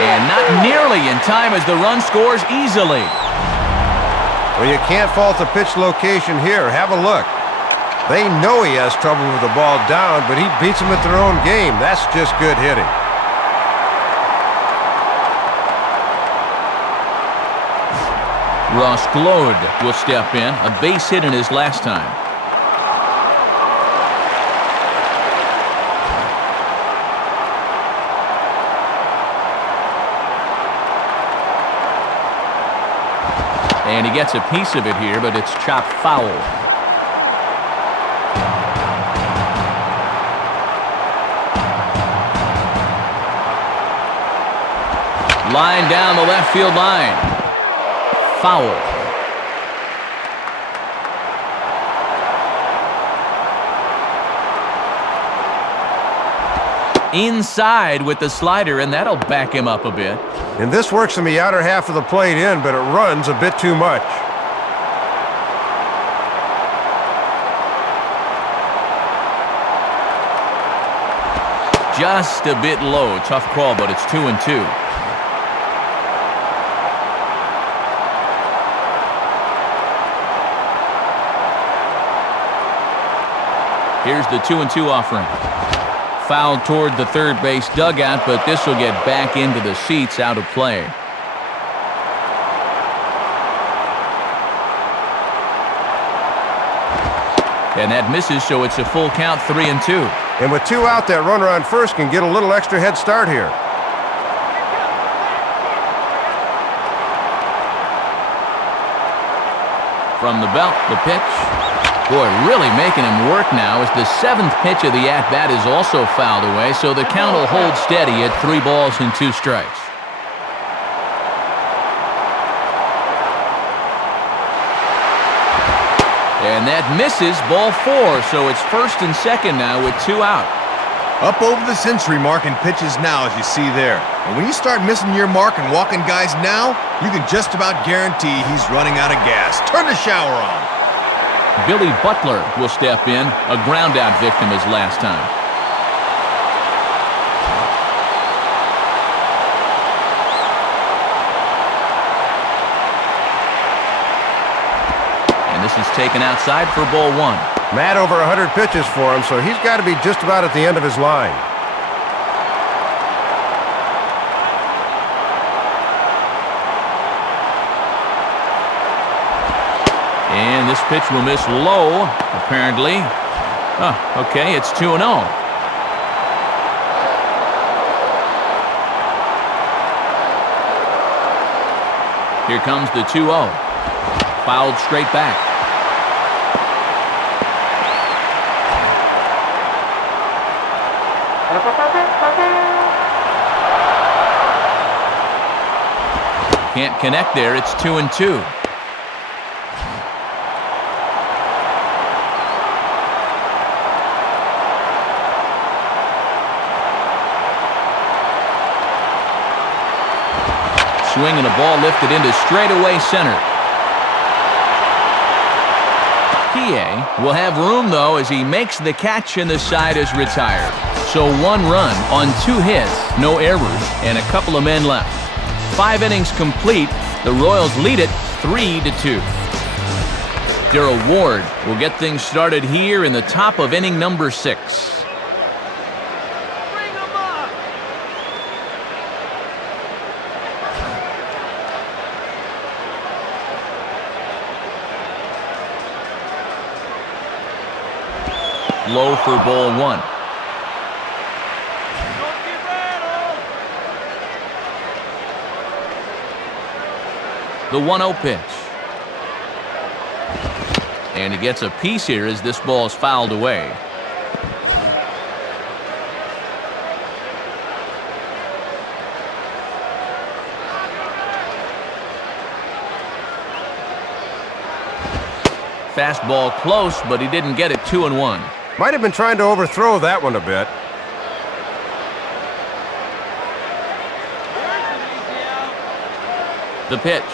And not nearly in time as the run scores easily. Well, you can't fault the pitch location here. Have a look. They know he has trouble with the ball down, but he beats them at their own game. That's just good hitting. Ross Glode will step in, a base hit in his last time. And he gets a piece of it here, but it's chopped foul. Line down the left field line. Foul. Inside with the slider, and that'll back him up a bit. And this works in the outer half of the plate in, but it runs a bit too much. Just a bit low. Tough call, but it's 2-2. Here's the 2-2 offering. Fouled toward the third base dugout, but this will get back into the seats, out of play. And that misses, so it's a full count, 3-2. And with 2 out, that runner on first can get a little extra head start here. From the belt, the pitch. Boy, really making him work now as the 7th pitch of the at-bat is also fouled away, so the count will hold steady at 3 balls and 2 strikes. And that misses, ball 4, so it's first and second now with 2 out. Up over the century mark in pitches now, as you see there. And when you start missing your mark and walking guys now, you can just about guarantee he's running out of gas. Turn the shower on. Billy Butler will step in, a ground-out victim as last time. And this is taken outside for ball 1. Matt over 100 pitches for him, so he's got to be just about at the end of his line. And this pitch will miss low, apparently. Oh, okay, it's 2-0. Here comes the 2-0. Fouled straight back. Can't connect there, it's 2-2. Swinging a ball lifted into straightaway center. PA will have room, though, as he makes the catch and the side is retired. So 1 run on 2 hits, no errors, and a couple of men left. 5 innings complete. The Royals lead it 3-2. Darrell Ward will get things started here in the top of inning number 6. Low for ball 1. The 1-0 pitch. And he gets a piece here as this ball is fouled away. Fastball close, but he didn't get it. 2-1. Might have been trying to overthrow that one a bit. The pitch.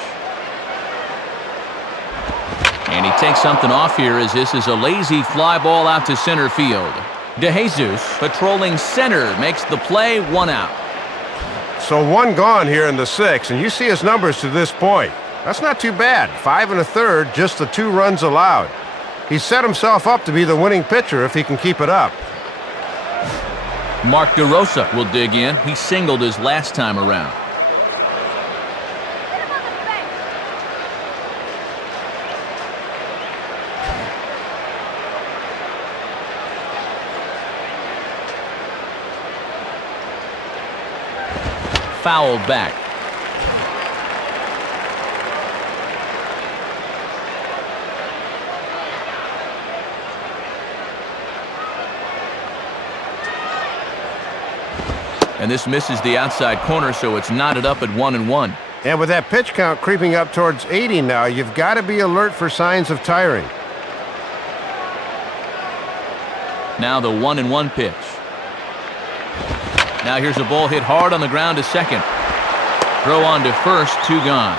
And he takes something off here as this is a lazy fly ball out to center field. DeJesus, patrolling center, makes the play, 1 out. So 1 gone here in the 6th, and you see his numbers to this point. That's not too bad. 5 1/3, just the 2 runs allowed. He's set himself up to be the winning pitcher if he can keep it up. Mark DeRosa will dig in. He singled his last time around. Fouled back. And this misses the outside corner, so it's knotted up at 1-1. And with that pitch count creeping up towards 80 now, you've got to be alert for signs of tiring. Now the 1-1 pitch. Now here's a ball hit hard on the ground to second. Throw on to first, 2 gone.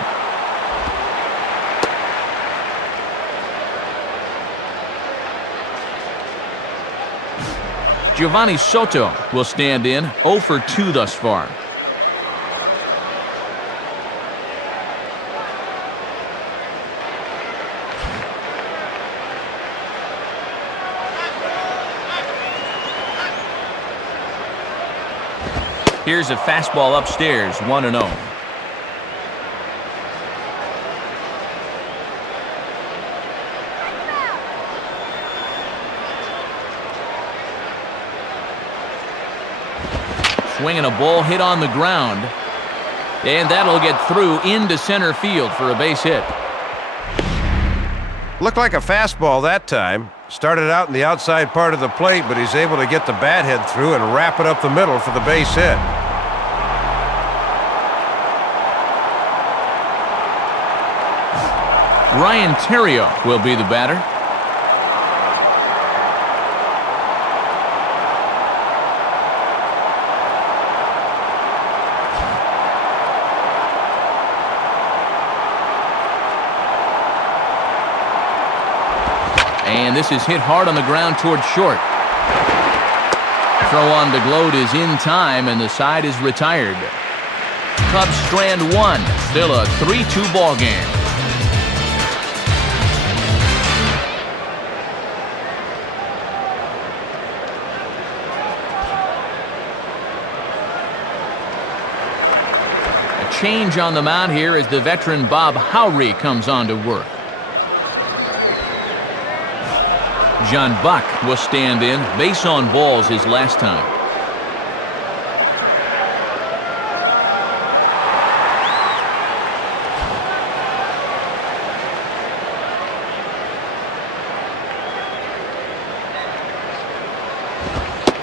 Giovanni Soto will stand in, 0 for 2 thus far. Here's a fastball upstairs, 1-0. Swinging a ball hit on the ground. And that'll get through into center field for a base hit. Looked like a fastball that time. Started out in the outside part of the plate, but he's able to get the bat head through and wrap it up the middle for the base hit. Ryan Theriot will be the batter. And this is hit hard on the ground towards short. Throw on to Gloat is in time, and the side is retired. Cubs strand 1. Still a 3-2 ball game. A change on the mound here as the veteran Bob Howry comes on to work. John Buck will stand in. Base on balls his last time.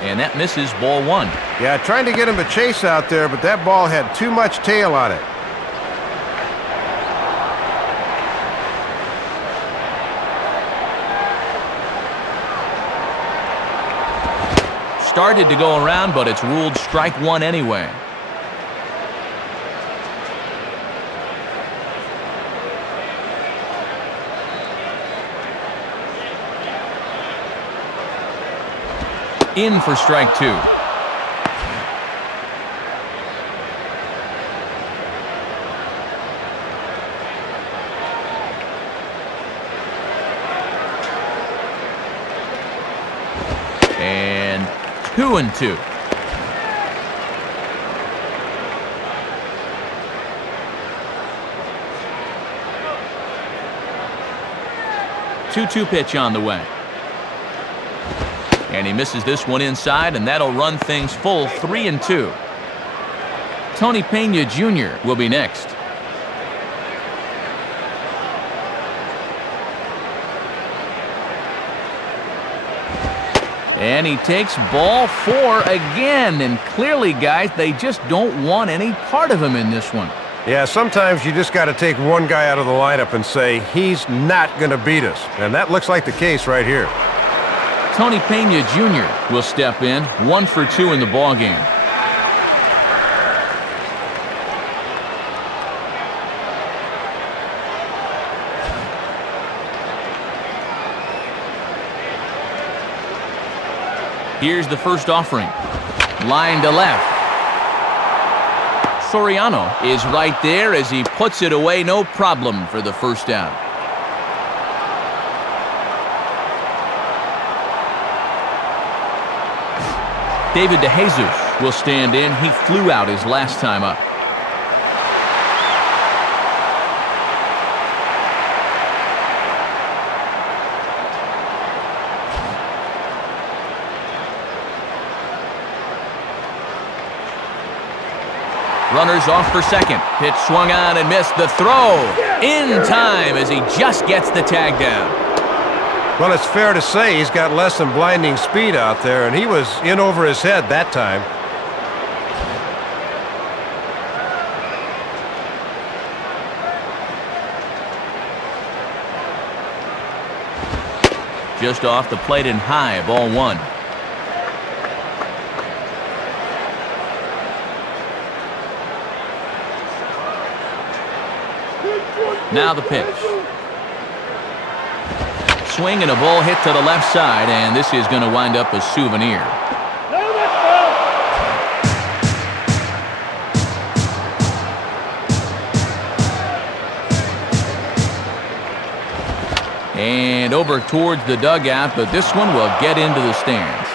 And that misses, ball 1. Yeah, trying to get him to chase out there, but that ball had too much tail on it. Started to go around, but it's ruled strike 1 anyway. In for strike 2. And 2-2. Two-two pitch on the way. And he misses this one inside, and that'll run things full, 3-2. Tony Pena Jr. will be next. And he takes ball 4 again. And clearly, guys, they just don't want any part of him in this one. Yeah, sometimes you just got to take one guy out of the lineup and say, he's not going to beat us. And that looks like the case right here. Tony Pena Jr. will step in, 1 for 2 in the ballgame. Here's the first offering. Line to left. Soriano is right there as he puts it away, no problem for the first down. David DeJesus will stand in. He flew out his last time up. Runners off for second. Pitch swung on and missed. The throw in time as he just gets the tag down. Well, it's fair to say he's got less than blinding speed out there, and he was in over his head that time. just off the plate and high, ball 1. Now the pitch. Swing and a ball hit to the left side, and this is going to wind up a souvenir. And over towards the dugout, but this one will get into the stands.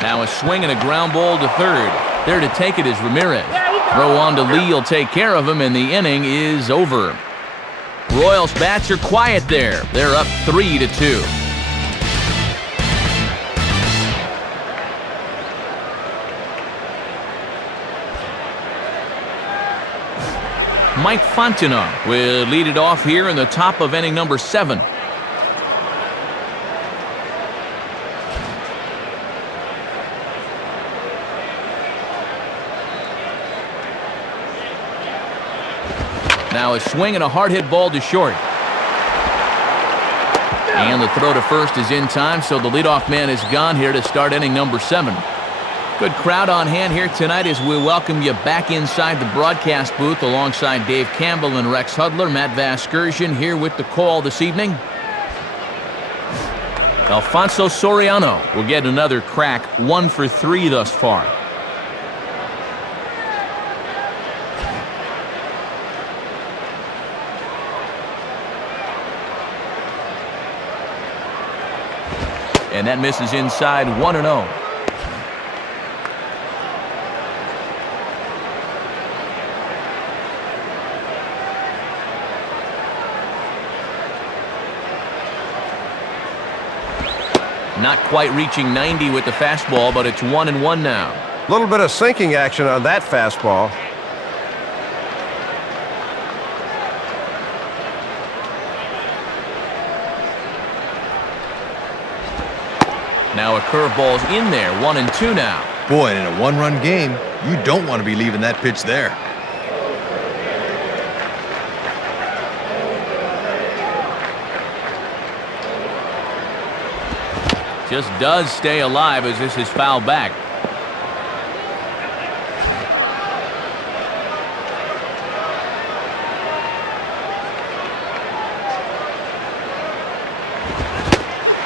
Now a swing and a ground ball to third. There to take it is Ramirez. Throw on to Lee will take care of him, and the inning is over. Royals bats are quiet there. They're up 3-2. Mike Fontenot will lead it off here in the top of inning number 7. Now a swing and a hard hit ball to short. And the throw to first is in time, so the leadoff man is gone here to start inning number 7. Good crowd on hand here tonight as we welcome you back inside the broadcast booth alongside Dave Campbell and Rex Hudler. Matt Vasgersian here with the call this evening. Alfonso Soriano will get another crack, 1 for 3 thus far. And that misses inside, 1-0. Not quite reaching 90 with the fastball, but it's 1-1 now. A little bit of sinking action on that fastball. Now a curveball's in there, 1-2 now. Boy, in a one-run game, you don't want to be leaving that pitch there. Just does stay alive as this is fouled back.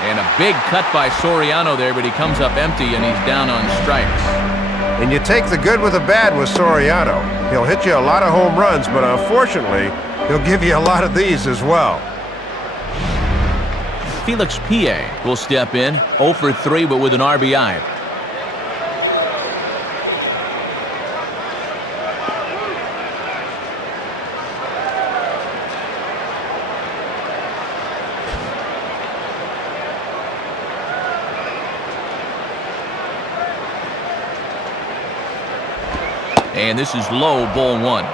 And a big cut by Soriano there, but he comes up empty and he's down on strikes. And you take the good with the bad with Soriano. He'll hit you a lot of home runs, but unfortunately, he'll give you a lot of these as well. Felix Pie will step in, 0 for 3, but with an RBI. And this is low, ball 1.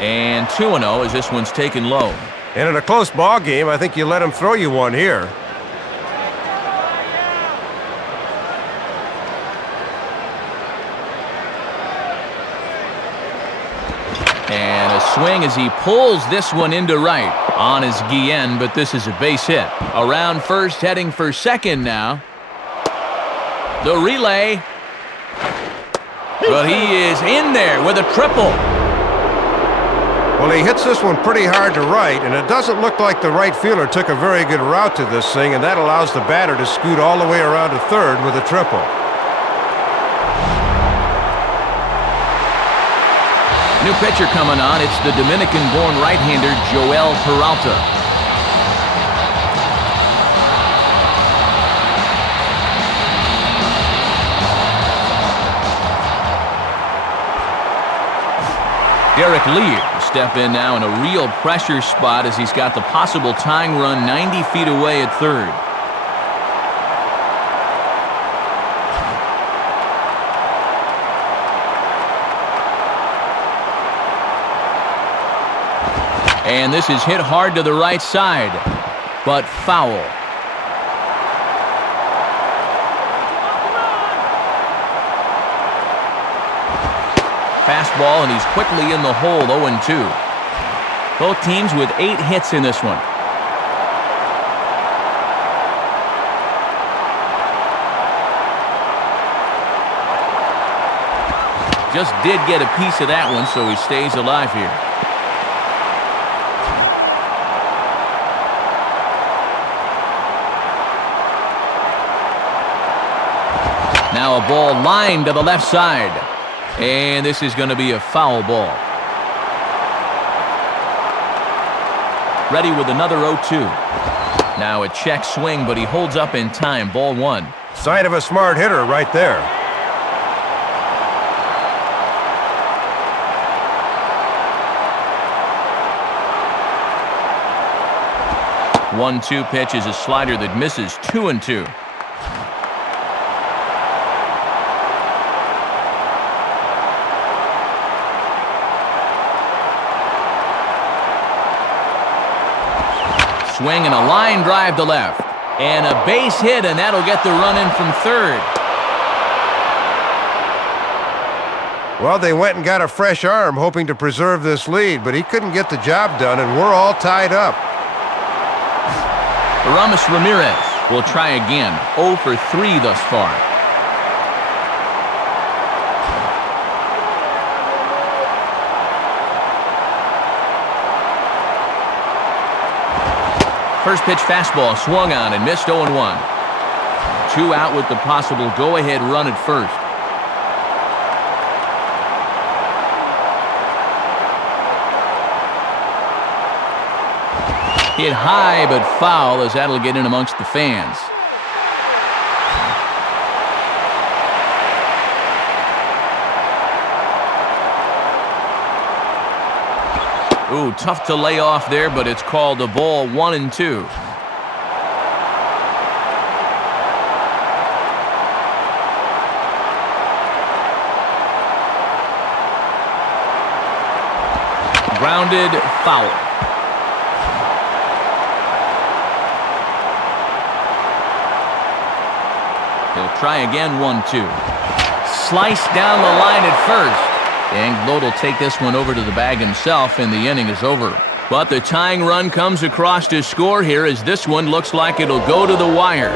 And 2-0 as this one's taken low. And in a close ball game, I think you let him throw you one here. And a swing as he pulls this one into right. On his Guillen, but this is a base hit. Around first, heading for second now. The relay. But he is in there with a triple. Well, he hits this one pretty hard to right, and it doesn't look like the right fielder took a very good route to this thing, and that allows the batter to scoot all the way around to third with a triple. New pitcher coming on. It's the Dominican-born right-hander Joel Peralta. Derek Lee will step in now in a real pressure spot as he's got the possible tying run 90 feet away at third. And this is hit hard to the right side, but foul. Fastball, and he's quickly in the hole, 0-2. Both teams with 8 hits in this one. Just did get a piece of that one, so he stays alive here. Now a ball lined to the left side. And this is going to be a foul ball. Ready with another 0-2. Now a check swing, but he holds up in time. Ball 1. Sign of a smart hitter right there. One-two pitch is a slider that misses. 2-2. Swing and a line drive to left. And a base hit, and that'll get the run in from third. Well, they went and got a fresh arm hoping to preserve this lead, but he couldn't get the job done, and we're all tied up. Aramis Ramirez will try again. 0 for 3 thus far. First pitch fastball swung on and missed. 0-1. 2 out with the possible go-ahead run at first. Hit high but foul, as that'll get in amongst the fans. Ooh, tough to lay off there, but it's called a ball. 1-2. Grounded, foul. He'll try again. 1-2. Sliced down the line at first. Anglode will take this one over to the bag himself, and the inning is over. But the tying run comes across to score here, as this one looks like it'll go to the wire.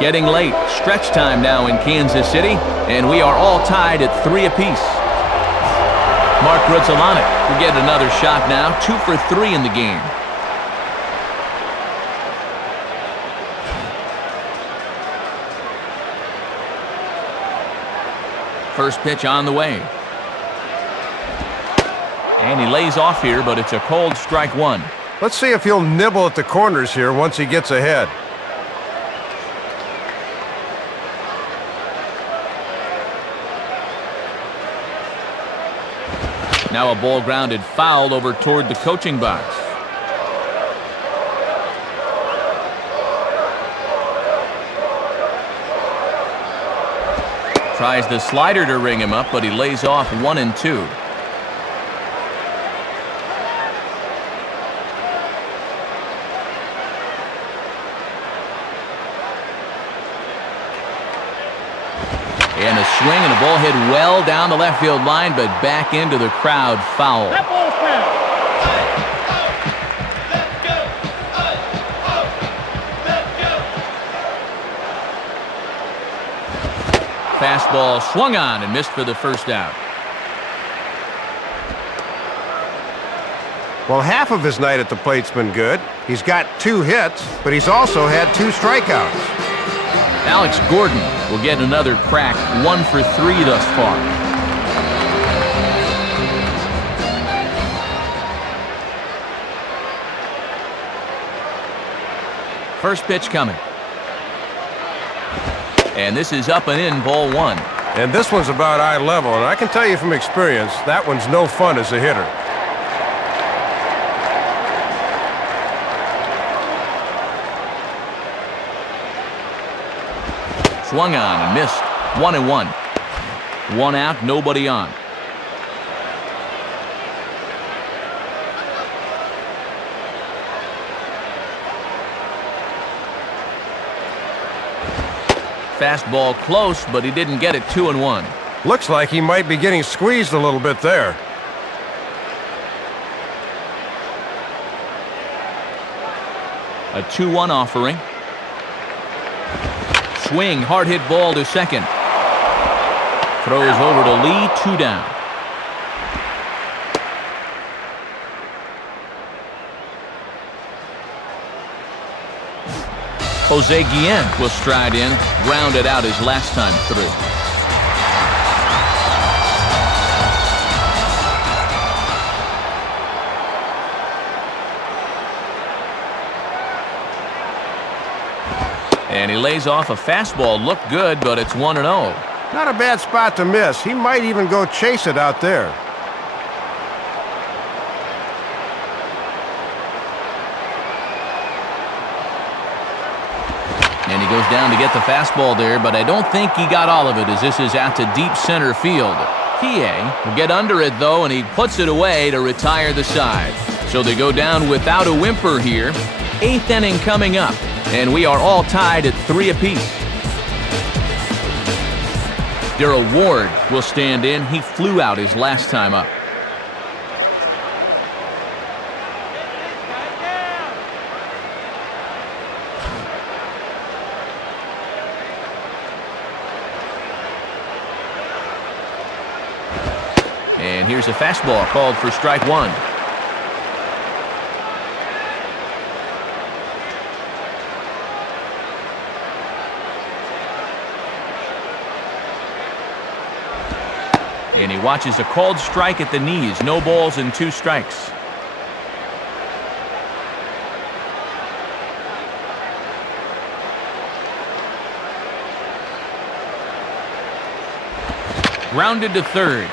Getting late. Stretch time now in Kansas City, and we are all tied at 3 apiece. Mark Grudzielanek will get another shot now. 2 for 3 in the game. First pitch on the way. And he lays off here, but it's a cold strike 1. Let's see if he'll nibble at the corners here once he gets ahead. Now a ball grounded foul over toward the coaching box. Tries the slider to ring him up, but he lays off. 1-2. And a swing and a ball hit well down the left field line, but back into the crowd. Foul. Fastball swung on and missed for the first out. Well, half of his night at the plate's been good. He's got 2 hits, but he's also had 2 strikeouts. Alex Gordon will get another crack. 1 for 3 thus far. First pitch coming. And this is up and in. Ball 1. And this one's about eye level, and I can tell you from experience, that one's no fun as a hitter. Swung on and missed. 1-1. 1 out, nobody on. fastball close, but he didn't get it 2-1. Looks like he might be getting squeezed a little bit there. A 2-1 offering. Swing, hard hit ball to second. Throws over to Lee, 2 down. Jose Guillen will stride in, grounded out his last time through. And he lays off a fastball. Looked good, but it's 1-0. Not a bad spot to miss. He might even go chase it out there. And he goes down to get the fastball there, but I don't think he got all of it as this is out to deep center field. PA will get under it, though, and he puts it away to retire the side. So they go down without a whimper here. 8th inning coming up, and we are all tied at 3 apiece. Darrell Ward will stand in. He flew out his last time up. And here's a fastball called for strike 1. And he watches a called strike at the knees. No balls and 2 strikes. Grounded to third.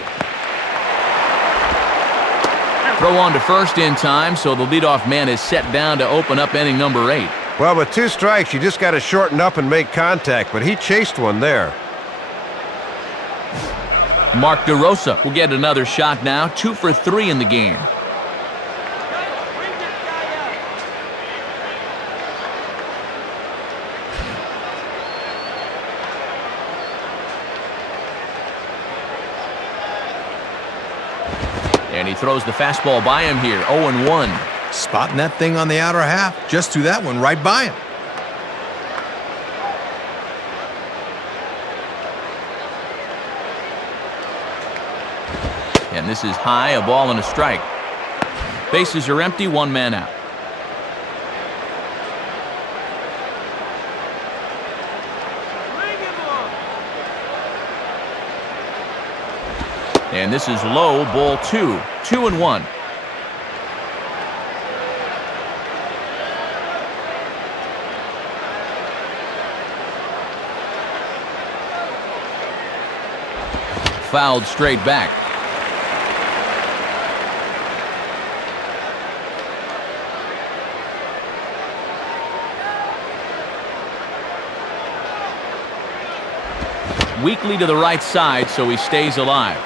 Throw on to first in time, so the leadoff man is set down to open up inning number 8. Well, with 2 strikes, you just got to shorten up and make contact, but he chased one there. Mark DeRosa will get another shot now, 2 for 3 in the game. And he throws the fastball by him here, 0-1. Spotting that thing on the outer half, just threw that one right by him. And this is high, a ball and a strike. Bases are empty, 1 man out. And this is low, ball 2, 2-1. Fouled straight back. Weakly to the right side, so he stays alive.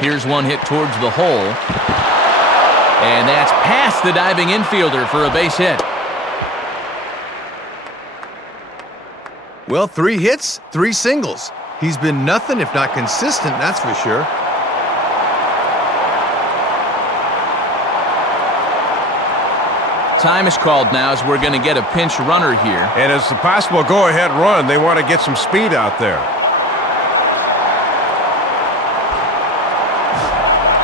Here's one hit towards the hole. And that's past the diving infielder for a base hit. Well, 3 hits, 3 singles. He's been nothing if not consistent, that's for sure. Time is called now as we're going to get a pinch runner here. And it's a possible go-ahead run. They want to get some speed out there.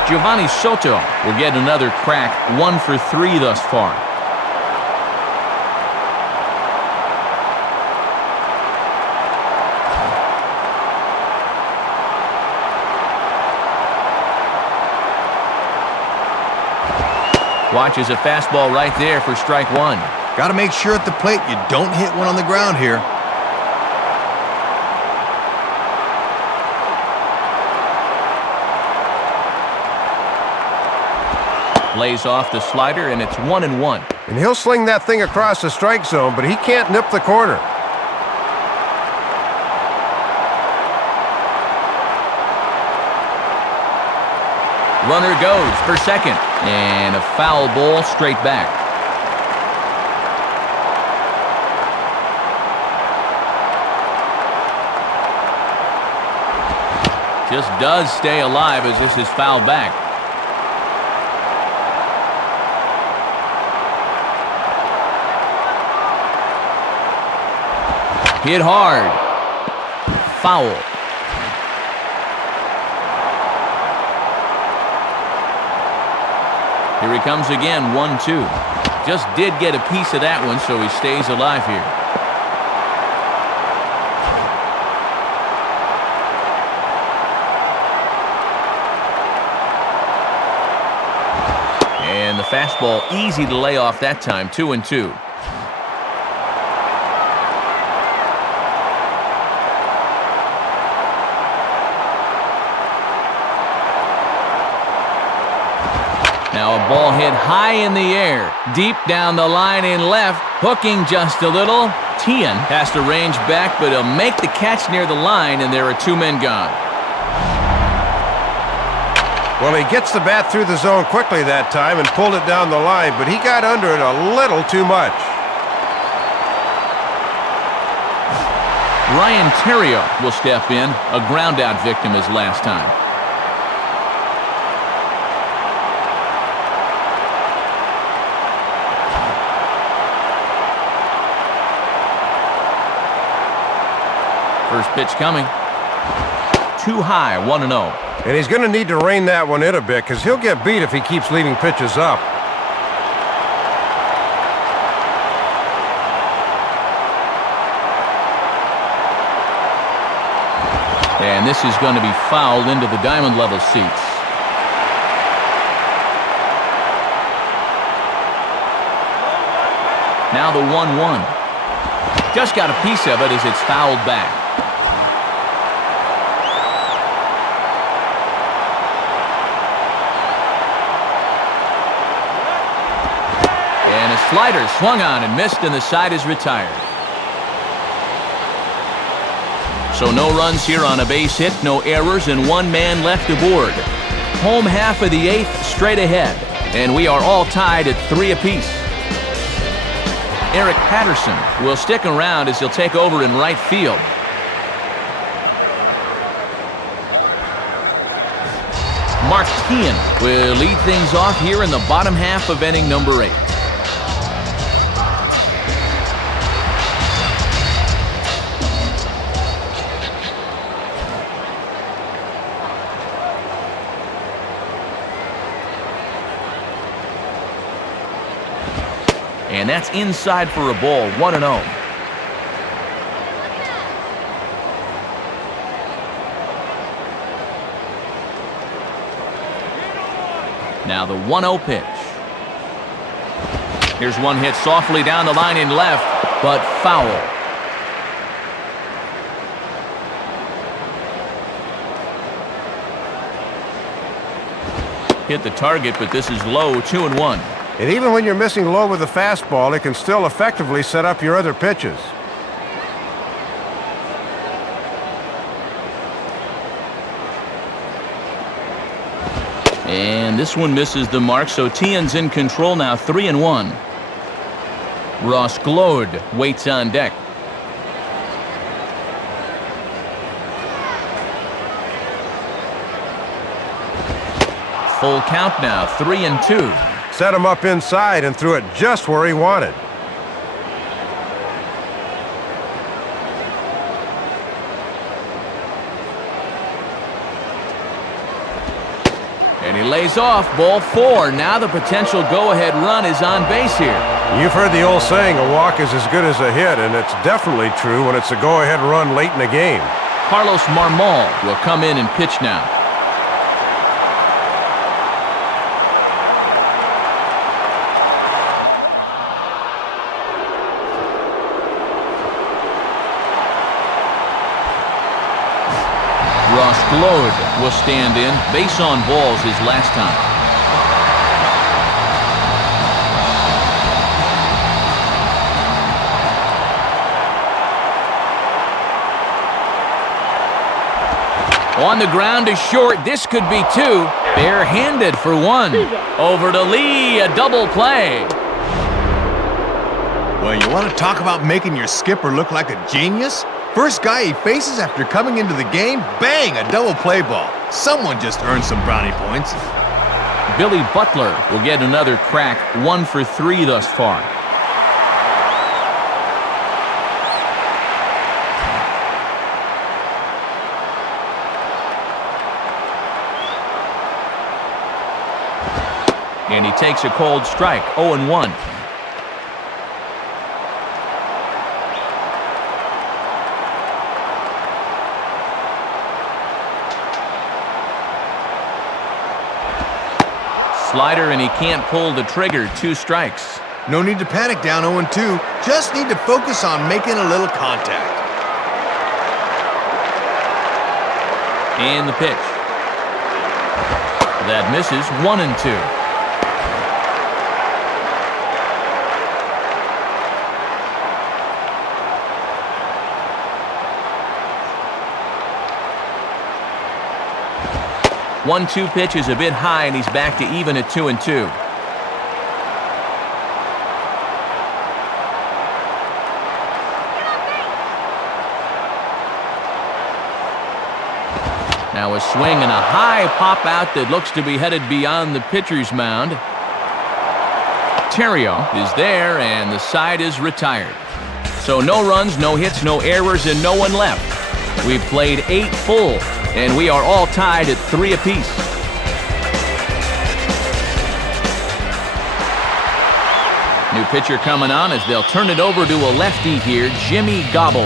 Giovanni Soto will get another crack, 1 for 3 thus far. Watches a fastball right there for strike 1. Got to make sure at the plate you don't hit one on the ground here. Lays off the slider, and it's 1-1. And he'll sling that thing across the strike zone, but he can't nip the corner. Runner goes for second. And a foul ball straight back. Just does stay alive as this is fouled back. Hit hard. Foul. Here he comes again, 1-2. Just did get a piece of that one, so he stays alive here. And the fastball easy to lay off that time, 2-2. Now a ball hit high in the air, deep down the line in left, hooking just a little. Tian has to range back, but he'll make the catch near the line, and there are two men gone. Well, he gets the bat through the zone quickly that time and pulled it down the line, but he got under it a little too much. Ryan Terrio will step in, a ground-out victim his last time. First pitch coming. Too high, 1-0. And he's going to need to rein that one in a bit because he'll get beat if he keeps leaving pitches up. And this is going to be fouled into the diamond level seats. Now the 1-1. Just got a piece of it as it's fouled back. And a slider swung on and missed, and the side is retired. So no runs here on a base hit, no errors, and one man left aboard. Home half of the eighth straight ahead, and we are all tied at 3 apiece. Eric Patterson will stick around as he'll take over in right field. Mark Tian will lead things off here in the bottom half of inning number 8. And that's inside for a ball, 1-0. Now the 1-0 pitch. Here's one hit softly down the line in left, but foul. Hit the target, but this is low, 2-1. And even when you're missing low with the fastball, it can still effectively set up your other pitches. And this one misses the mark, so Tian's in control now, 3-1. Ross Glode waits on deck. Full count now, 3-2. Set him up inside and threw it just where he wanted. And he lays off, ball 4. Now the potential go-ahead run is on base here. You've heard the old saying, a walk is as good as a hit, and it's definitely true when it's a go-ahead run late in the game. Carlos Marmol will come in and pitch now. Ross Glode will stand in. Base on balls his last time. On On the ground to short. This could be two. Barehanded for one. Over to Lee. A double play. Well, you want to talk about making your skipper look like a genius? First guy he faces after coming into the game, bang, a double play ball. Someone just earned some brownie points. Billy Butler will get another crack, 1 for 3 thus far. And he takes a cold strike, 0-1. Slider, and he can't pull the trigger. 2 strikes. No need to panic down 0-2. Just need to focus on making a little contact. And the pitch. That misses. 1-2. One-two pitch is a bit high, and he's back to even at 2-2. Now a swing and a high pop out that looks to be headed beyond the pitcher's mound. Terrio is there, and the side is retired. So no runs, no hits, no errors, and no one left. We've played 8 full. And we are all tied at 3 apiece. New pitcher coming on as they'll turn it over to a lefty here, Jimmy Gobble.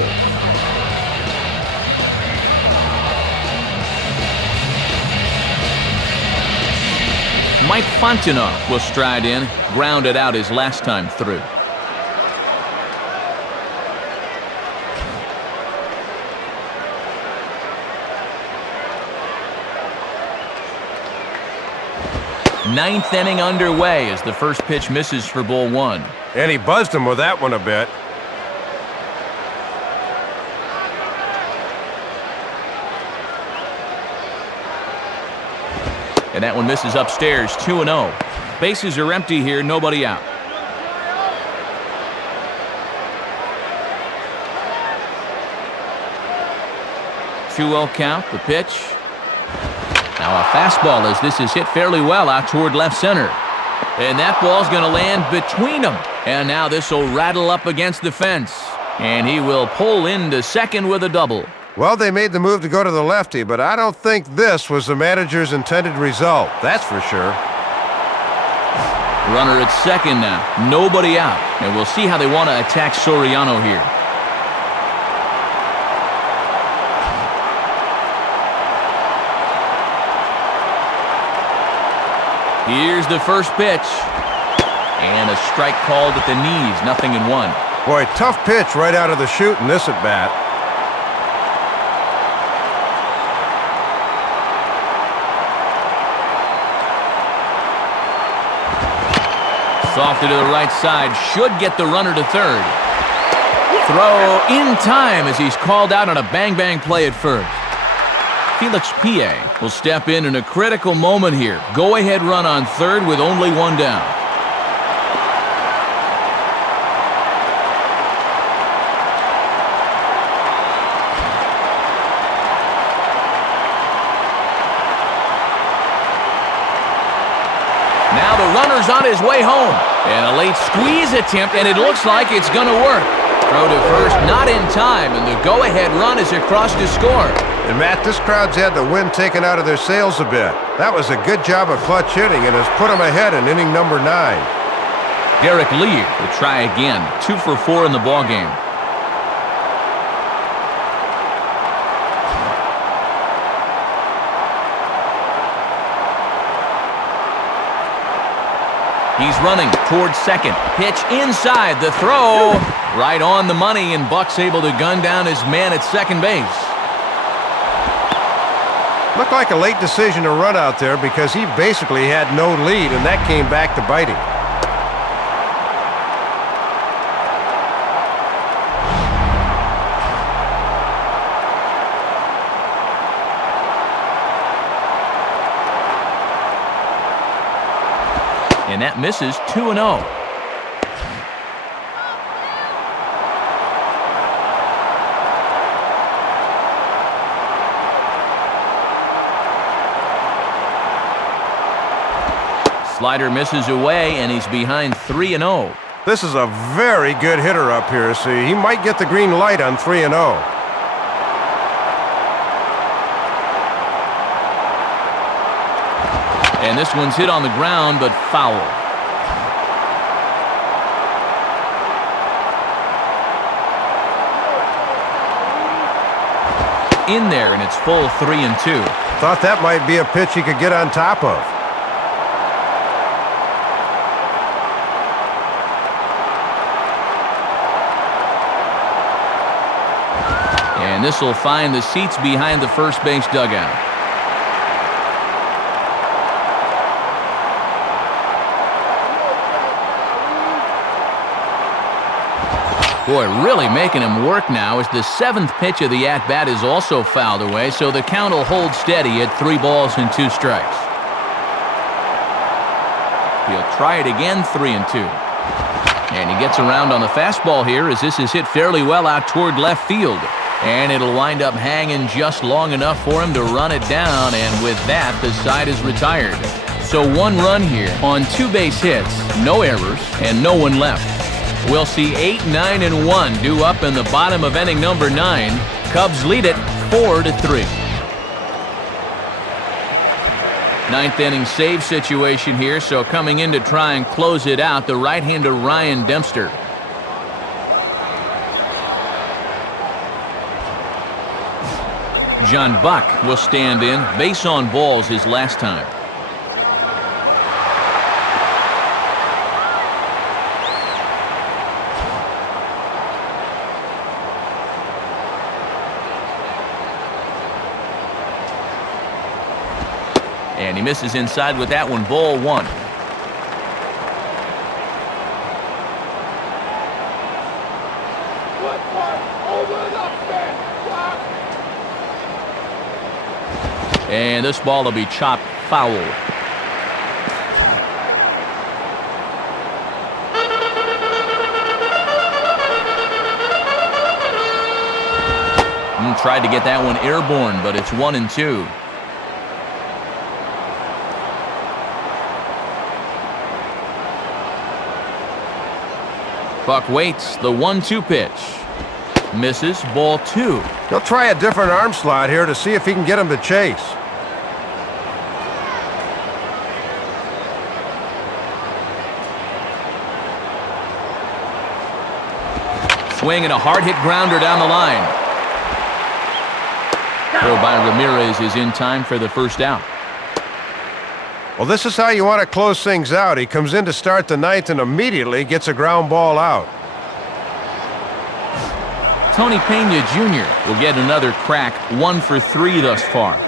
Mike Fontenot will stride in, grounded out his last time through. Ninth inning underway as the first pitch misses for ball 1. And he buzzed him with that one a bit. And that one misses upstairs, 2-0. Bases are empty here, nobody out. Two-0 count, the pitch. Now a fastball as this is hit fairly well out toward left center. And that ball's going to land between them. And now this will rattle up against the fence. And he will pull into second with a double. Well, they made the move to go to the lefty, but I don't think this was the manager's intended result. That's for sure. Runner at second now. Nobody out. And we'll see how they want to attack Soriano here. Here's the first pitch. And a strike called at the knees, 0-1. Boy, tough pitch right out of the chute in this at-bat. Softed to the right side, should get the runner to third. Throw in time as he's called out on a bang-bang play at first. Felix Pie will step in a critical moment here. Go-ahead run on third with only one down. Now the runner's on his way home. And a late squeeze attempt, and it looks like it's going to work. Throw to first, not in time, and the go-ahead run is across to score. And Matt, this crowd's had the wind taken out of their sails a bit. That was a good job of clutch hitting and has put them ahead in inning number 9. Derek Lee will try again. 2 for 4 in the ballgame. He's running towards second. Pitch inside. The throw right on the money, and Buck's able to gun down his man at second base. Looked like a late decision to run out there because he basically had no lead, and that came back to bite him. And that misses 2-0. Slider misses away, and he's behind 3-0. This is a very good hitter up here, so he might get the green light on 3-0. And this one's hit on the ground, but foul. In there, and it's full 3-2. Thought that might be a pitch he could get on top of. And this will find the seats behind the first base dugout. Boy, really making him work now as the seventh pitch of the at-bat is also fouled away, so the count will hold steady at 3 balls and 2 strikes. He'll try it again, 3-2. And he gets around on the fastball here as this is hit fairly well out toward left field. And it'll wind up hanging just long enough for him to run it down, and with that, the side is retired. So 1 run here on 2 base hits, no errors, and no one left. We'll see 8, 9, and 1 due up in the bottom of inning number 9. Cubs lead it 4-3. 9th inning save situation here, so coming in to try and close it out, the right-hander Ryan Dempster. John Buck will stand in. Base on balls his last time. And he misses inside with that one. Ball 1. And this ball will be chopped foul. Tried to get that one airborne, but it's 1-2. Buck waits. The 1-2 pitch. Misses. Ball 2. He'll try a different arm slot here to see if he can get him to chase. Swing and a hard hit grounder down the line. Throw by Ramirez is in time for the first out. Well, this is how you want to close things out. He comes in to start the 9th and immediately gets a ground ball out. Tony Pena Jr. will get another crack, 1 for 3 thus far.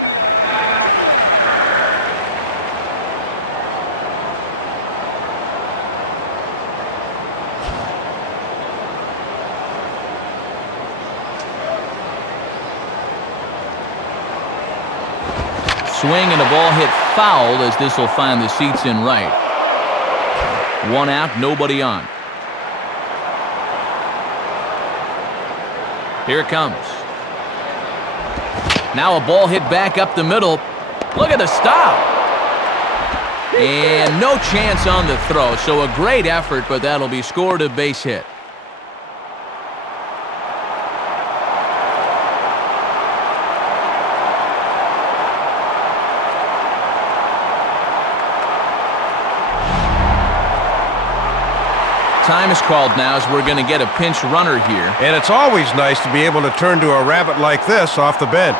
Swing and a ball hit foul as this will find the seats in right. 1 out, nobody on. Here it comes. Now a ball hit back up the middle. Look at the stop. And no chance on the throw, so a great effort, but that'll be scored a base hit. Time is called now as we're going to get a pinch runner here. And it's always nice to be able to turn to a rabbit like this off the bench.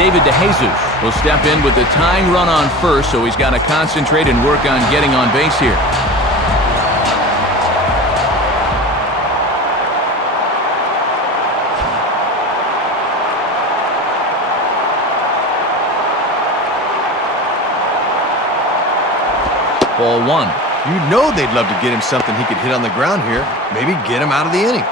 David DeJesus will step in with the tying run on first, so he's got to concentrate and work on getting on base here. Ball 1. You know they'd love to get him something he could hit on the ground here. Maybe get him out of the inning.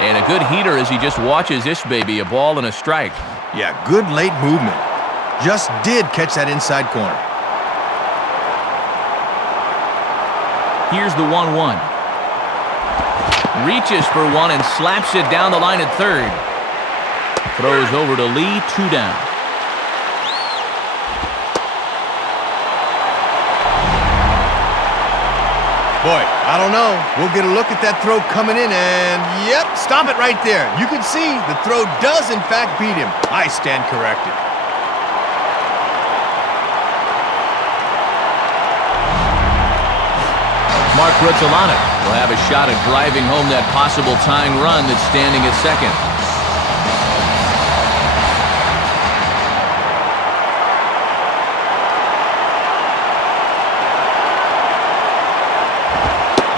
And a good heater as he just watches this baby, a ball and a strike. Yeah, good late movement. Just did catch that inside corner. Here's the 1-1. Reaches for one and slaps it down the line at third. Throws over to Lee, 2 down. Boy, I don't know. We'll get a look at that throw coming in and, yep, stop it right there. You can see the throw does, in fact, beat him. I stand corrected. Mark Ruzzolano will have a shot at driving home that possible tying run that's standing at second.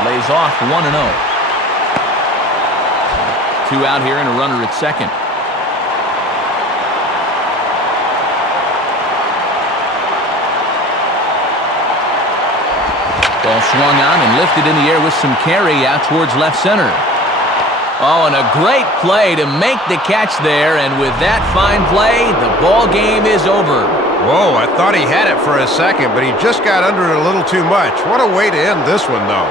Lays off 1-0. 2 out here and a runner at second. Ball swung on and lifted in the air with some carry out towards left center. Oh, and a great play to make the catch there, and with that fine play, the ball game is over. Whoa, I thought he had it for a second, but he just got under it a little too much. What a way to end this one, though.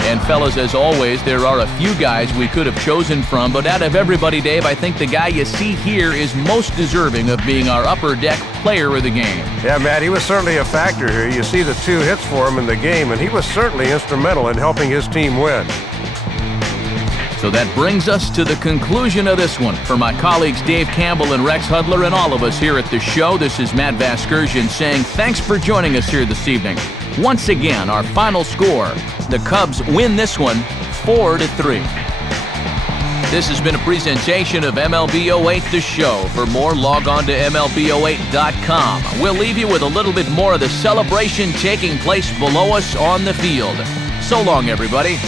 And fellas, as always, there are a few guys we could have chosen from, but out of everybody, Dave, I think the guy you see here is most deserving of being our upper deck player of the game. Yeah, Matt, he was certainly a factor here. You see the 2 hits for him in the game, and he was certainly instrumental in helping his team win. So that brings us to the conclusion of this one. For my colleagues Dave Campbell and Rex Hudler and all of us here at the show, this is Matt Vasgersian saying thanks for joining us here this evening. Once again, our final score, the Cubs win this one 4-3. This has been a presentation of MLB 08 The Show. For more, log on to MLB08.com. We'll leave you with a little bit more of the celebration taking place below us on the field. So long, everybody.